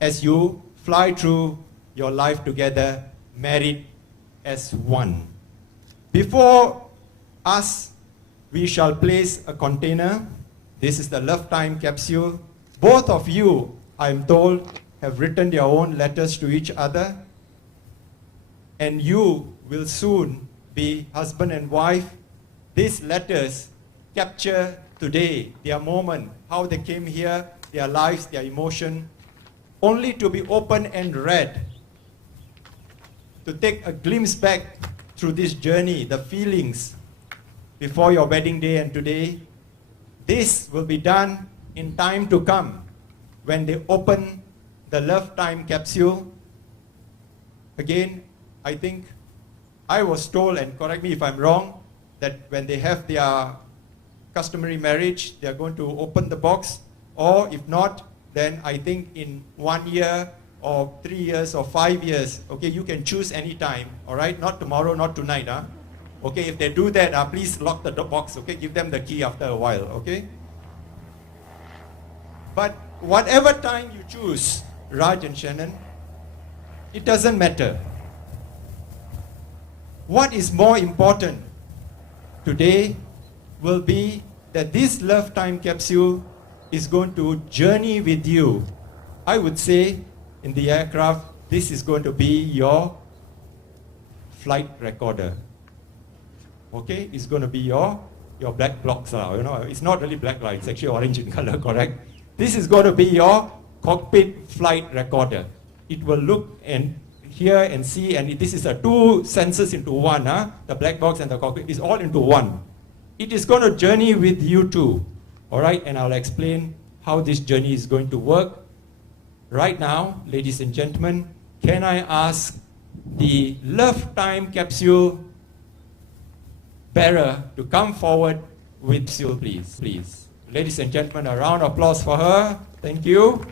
as you fly through your life together, married as one. Before us, we shall place a container. This is the love time capsule. Both of you, I am told, have written your own letters to each other, and you will soon be husband and wife. These letters capture today, their moment, how they came here, their lives, their emotion, only to be opened and read, to take a glimpse back through this journey, the feelings before your wedding day and today. This will be done in time to come when they open the love time capsule. Again, I think I was told, and correct me if I'm wrong, that when they have their customary marriage, they're going to open the box, or if not, then I think in 1 year or 3 years or 5 years, okay, you can choose any time, all right? Not tomorrow, not tonight, huh? Okay, if they do that, please lock the box, okay? Give them the key after a while, okay? But whatever time you choose, Raj and Shainan, it doesn't matter. What is more important today will be that this love time capsule is going to journey with you, I would say, in the aircraft This is going to be your flight recorder. Okay, it's going to be your black blocks. It's not really black light, it's actually orange in color, correct? This is going to be your cockpit flight recorder. It will look and hear and see, and this is a two senses into one. The black box and the cockpit is all into one. It is going to journey with you too. All right, and I'll explain how this journey is going to work. Right now, ladies and gentlemen, can I ask the love time capsule bearer to come forward with capsule, please. Ladies and gentlemen, a round of applause for her. Thank you.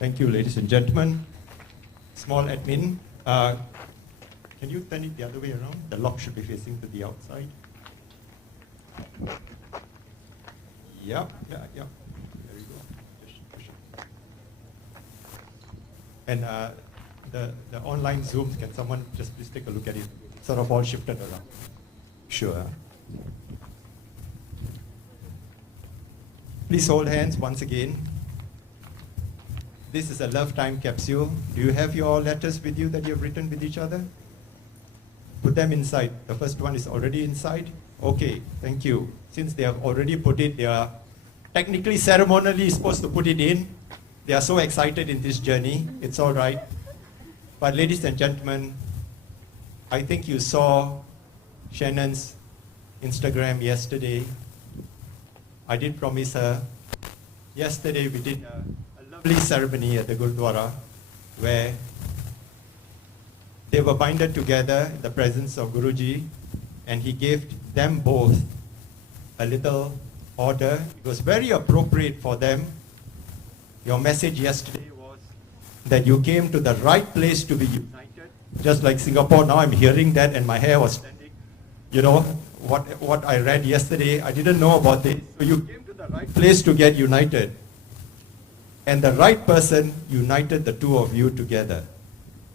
Thank you, ladies and gentlemen. Small admin. Can you turn it the other way around? The lock should be facing to the outside. Yeah. There you go. Push it. And the online Zooms, can someone just please take a look at it? Sort of all shifted around. Sure. Please hold hands once again. This is a love time capsule. Do you have your letters with you that you have written with each other? Put them inside. The first one is already inside. Okay, thank you. Since they have already put it, they are technically, ceremonially supposed to put it in. They are so excited in this journey. It's all right. But ladies and gentlemen, I think you saw Shannon's Instagram yesterday. I did promise her. Yesterday we did a lovely ceremony at the Gurdwara where they were binded together in the presence of Guruji, and he gave them both a little order. It was very appropriate for them. Your message yesterday was that you came to the right place to be united. Just like Singapore, now I'm hearing that and my hair was standing. You know, what I read yesterday, I didn't know about this. So you came to the right place to get united. And the right person united the two of you together.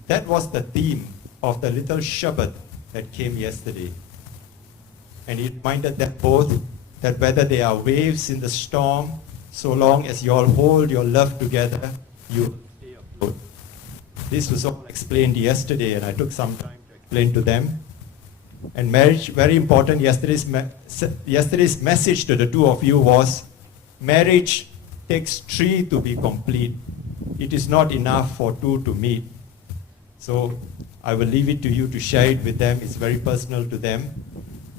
That was the theme of the little Shabad that came yesterday. And it reminded them both that whether there are waves in the storm, so long as you all hold your love together, you stay afloat. This was all explained yesterday, and I took some time to explain to them. And marriage, very important, yesterday's message to the two of you was, marriage takes three to be complete. It is not enough for two to meet. So I will leave it to you to share it with them. It's very personal to them.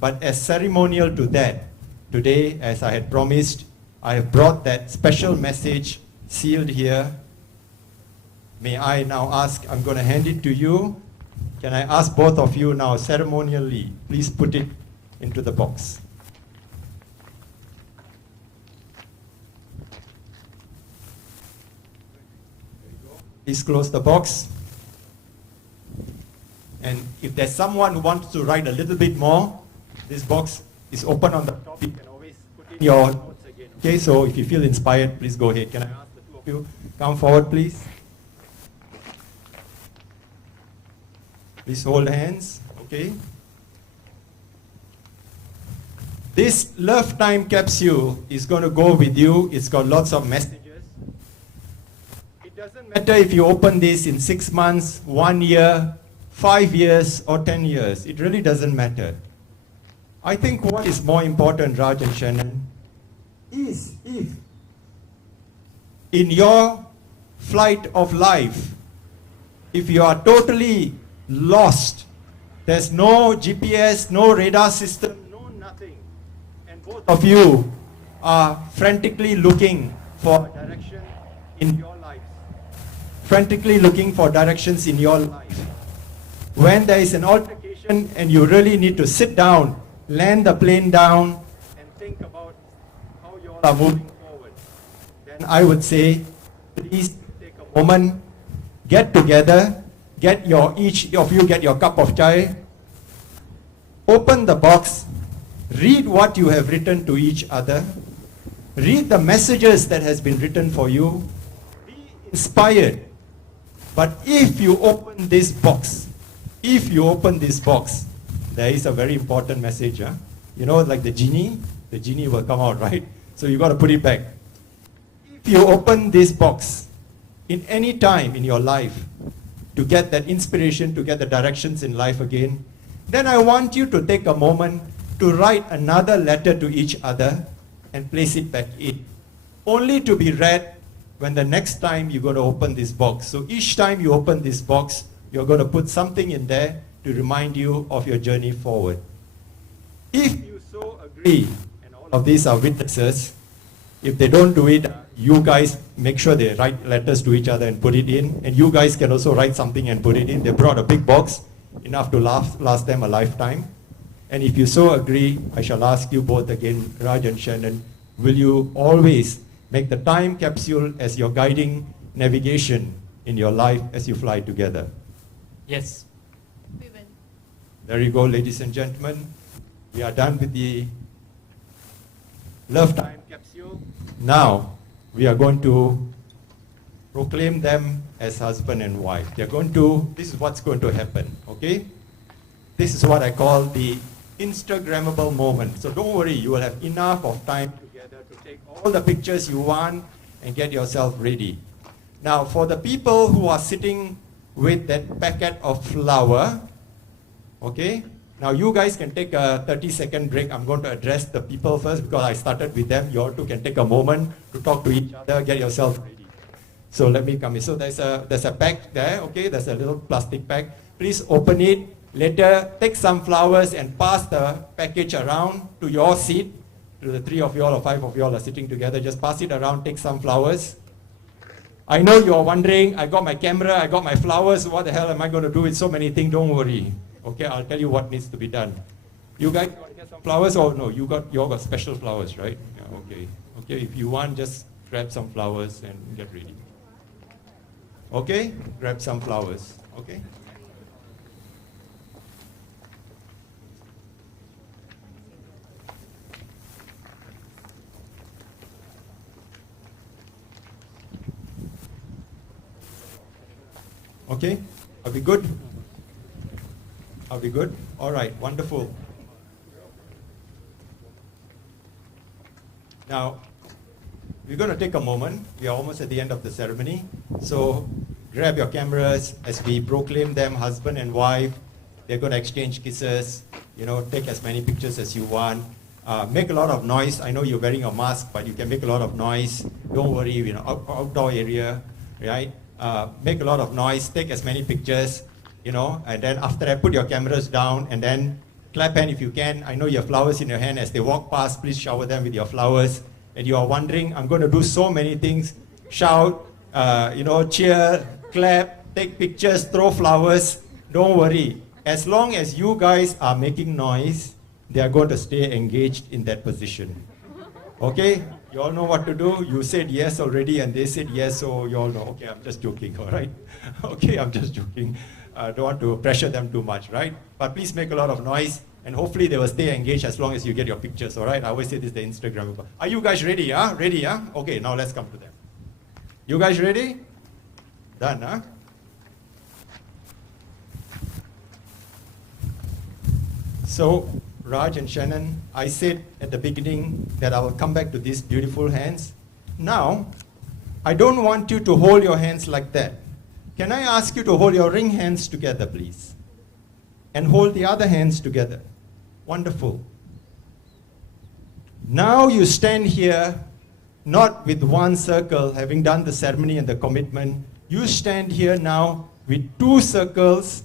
But as ceremonial to that, today, as I had promised, I have brought that special message sealed here. May I now ask, I'm going to hand it to you. Can I ask both of you now ceremonially, please put it into the box. Please close the box. And if there's someone who wants to write a little bit more, this box is open on the top. You can always put in your notes again. Okay, so if you feel inspired, please go ahead. Can I ask the two of you, come forward, please? Please hold hands, okay? This love time capsule is going to go with you. It's got lots of messages. It doesn't matter if you open this in 6 months, 1 year, 5 years, or 10 years. It really doesn't matter. I think what is more important, Raj and Shainan, is if in your flight of life, if you are totally lost, there's no GPS, no radar system, no nothing, and both of you are frantically looking for direction in your life, frantically looking for directions in your life. When there is an altercation and you really need to sit down, land the plane down, and think about how you all are moving forward, then I would say, please take a moment, get together, each of you get your cup of chai, open the box, read what you have written to each other, read the messages that has been written for you, be inspired. But if you open this box, there is a very important message. Huh? You know, like the genie will come out, right? So you got to put it back. If you open this box in any time in your life to get that inspiration, to get the directions in life again, then I want you to take a moment to write another letter to each other and place it back in, only to be read when the next time you're going to open this box. So each time you open this box, you're going to put something in there to remind you of your journey forward. If you so agree, and all of these are witnesses, if they don't do it, you guys make sure they write letters to each other and put it in, and you guys can also write something and put it in. They brought a big box, enough to last them a lifetime. And if you so agree, I shall ask you both again, Raj and Shannon, will you always make the time capsule as your guiding navigation in your life as you fly together? Yes. We will. There you go, ladies and gentlemen. We are done with the love time capsule. Now, we are going to proclaim them as husband and wife. This is what's going to happen, okay? This is what I call the Instagrammable moment. So don't worry, you will have enough of time together to take all the pictures you want and get yourself ready. Now, for the people who are sitting with that packet of flour, okay? Now you guys can take a 30-second break. I'm going to address the people first because I started with them. You all two can take a moment to talk to each other, get yourself ready. So let me come in. So there's a pack there, okay? There's a little plastic pack. Please open it. Later, take some flowers and pass the package around to your seat. To the 3 of you all or 5 of you all are sitting together. Just pass it around, take some flowers. I know you're wondering, I got my camera, I got my flowers. What the hell am I going to do with so many things? Don't worry. Okay, I'll tell you what needs to be done. You guys want to get some flowers? Or no, you all got special flowers, right? Yeah, okay. Okay, if you want, just grab some flowers and get ready. Okay? Grab some flowers. Okay? Okay? Are we good? Are we good? All right, wonderful. Now, we're going to take a moment. We are almost at the end of the ceremony. So, grab your cameras as we proclaim them husband and wife. They're going to exchange kisses. You know, take as many pictures as you want. Make a lot of noise. I know you're wearing a mask, but you can make a lot of noise. Don't worry, you know, outdoor area, right? Make a lot of noise. Take as many pictures. You know, and then after that, put your cameras down and then clap hand if you can. I know you have flowers in your hand. As they walk past, please shower them with your flowers. And you are wondering, I'm going to do so many things. Shout, you know, cheer, clap, take pictures, throw flowers. Don't worry. As long as you guys are making noise, they are going to stay engaged in that position. Okay? You all know what to do. You said yes already and they said yes, so you all know. Okay, I'm just joking, all right? Okay, I'm just joking. I don't want to pressure them too much, right? But please make a lot of noise, and hopefully they will stay engaged as long as you get your pictures, all right? I always say this is the Instagram. Are you guys ready, huh? Ready, huh? Okay, now let's come to them. You guys ready? Done, huh? So, Raj and Shannon, I said at the beginning that I will come back to these beautiful hands. Now, I don't want you to hold your hands like that. Can I ask you to hold your ring hands together, please? And hold the other hands together. Wonderful. Now you stand here, not with one circle, having done the ceremony and the commitment. You stand here now with 2 circles,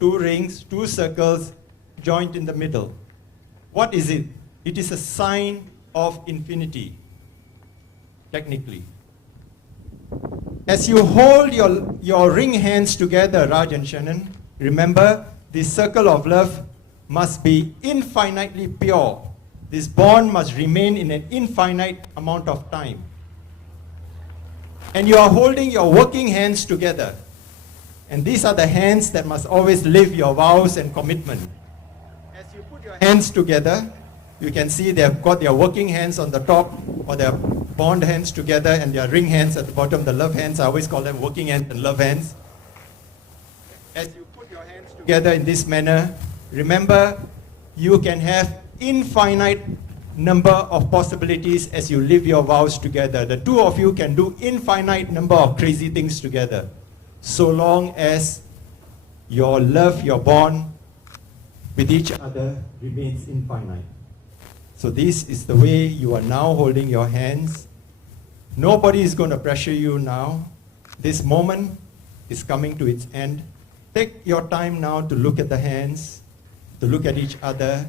2 rings, 2 circles, joined in the middle. What is it? It is a sign of infinity, technically. As you hold your ring hands together, Raj and Shannon, remember this circle of love must be infinitely pure. This bond must remain in an infinite amount of time. And you are holding your working hands together. And these are the hands that must always live your vows and commitment. As you put your hands together, you can see they have got their working hands on the top, or their bond hands together, and their ring hands at the bottom, the love hands. I always call them working hands and love hands. As you put your hands together in this manner, remember, you can have infinite number of possibilities as you live your vows together. The two of you can do infinite number of crazy things together, so long as your love, your bond with each other remains infinite. So this is the way you are now holding your hands. Nobody is going to pressure you now. This moment is coming to its end. Take your time now to look at the hands, to look at each other.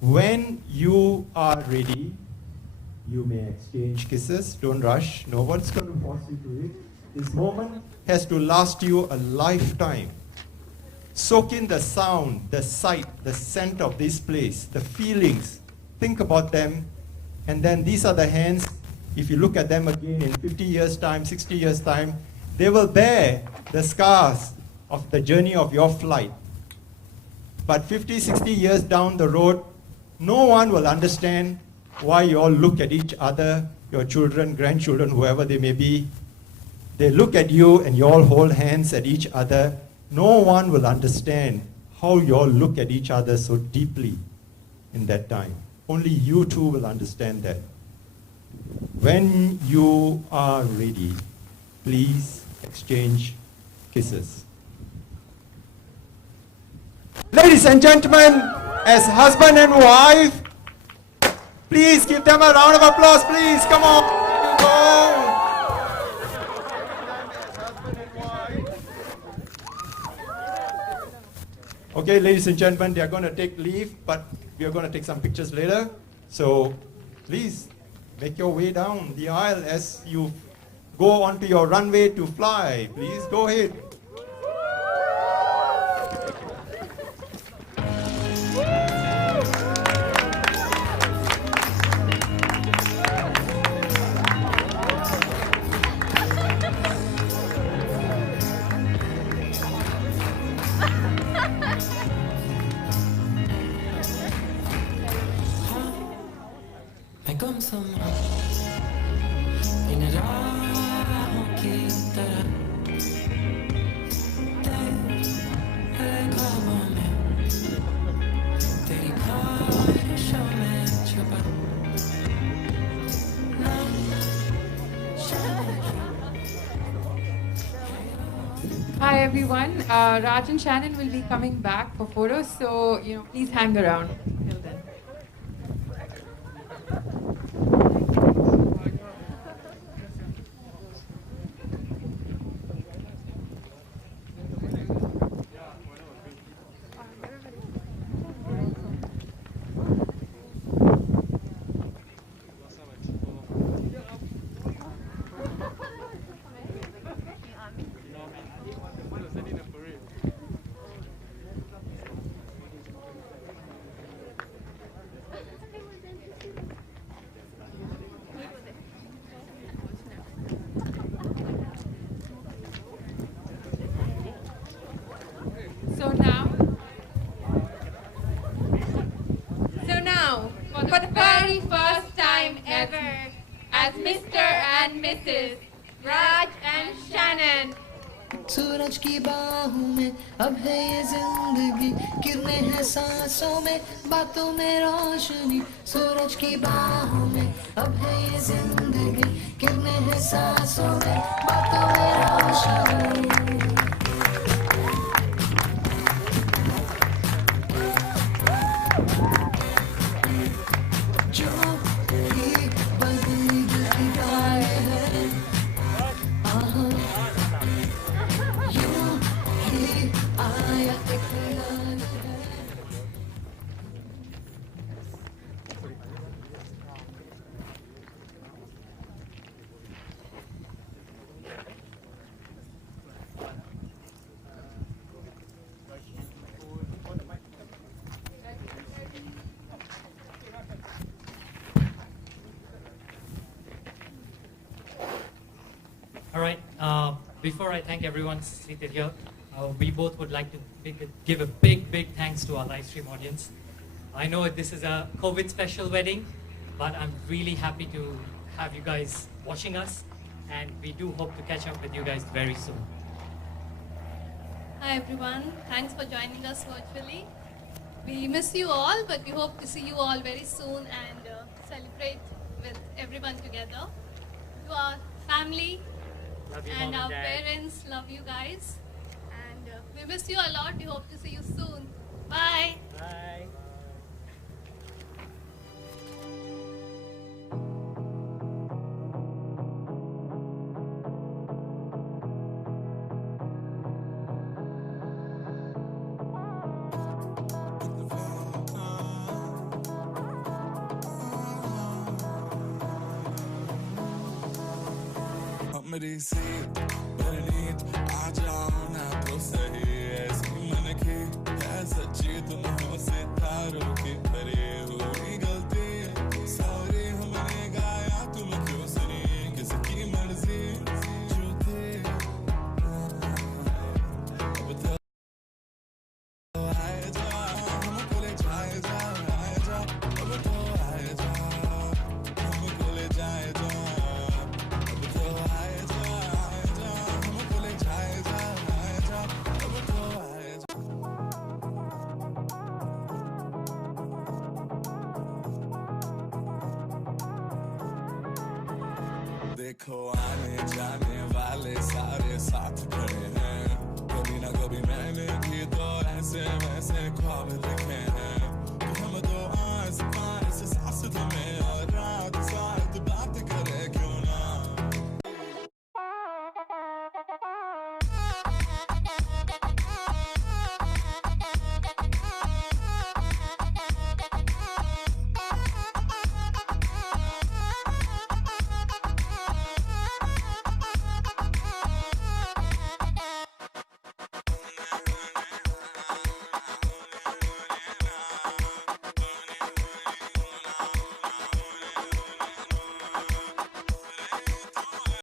When you are ready, you may exchange kisses. Don't rush. No one's going to force you to it. This moment has to last you a lifetime. Soak in the sound, the sight, the scent of this place, the feelings. Think about them. And then these are the hands. If you look at them again in 50 years' time, 60 years' time, they will bear the scars of the journey of your flight. But 50, 60 years down the road, no one will understand why you all look at each other, your children, grandchildren, whoever they may be. They look at you and you all hold hands at each other. No one will understand how you all look at each other so deeply in that time. Only you two will understand that. When you are ready, please exchange kisses. Ladies and gentlemen, as husband and wife, please give them a round of applause, please. Come on. Go. Okay, ladies and gentlemen, they are going to take leave, but we are going to take some pictures later. So please make your way down the aisle as you go onto your runway to fly. Please go ahead. Hi everyone. Raj and Shannon will be coming back for photos, so please hang around till then. So now, for the very first time ever, as Mr. and Mrs. Raj and Shannon. सूरज की बाहों में अब है ये जिंदगी किरणें हैं सांसों में बातों में रोशनी सूरज की बाहों में अब है ये जिंदगी किरणें हैं सांसों में बातों में रोशनी before I thank everyone seated here, we both would like to give a big thanks to our live stream audience. I know this is a COVID special wedding, but I'm really happy to have you guys watching us, and we do hope to catch up with you guys very soon. Hi everyone, thanks for joining us virtually. We miss you all, but we hope to see you all very soon and celebrate with everyone together. To our family Love you, and Mom our and Dad. parents, love you guys. And we miss you a lot, we hope to see you soon. Bye. Bye. मेरी seat Preneet आ जाओ ना तो सही ऐसी मन की है सच्ची तुम हो सितारों की परे हुई गलती सॉरी हमने गाया तुम क्यों सुनी किसकी मर्जी जो थी अब तो आए जा हमको ले जाए जा आए जा अब तो आए जा हमको ले जाए जा अब तो आए जा हमको ले जाए जा आए जा अब तो आए जा देखो आने जाने वाले सारे साथ खड़े हैं कभी ना कभी मैंने भी तो ऐसे वैसे ख्वाब देखे हैं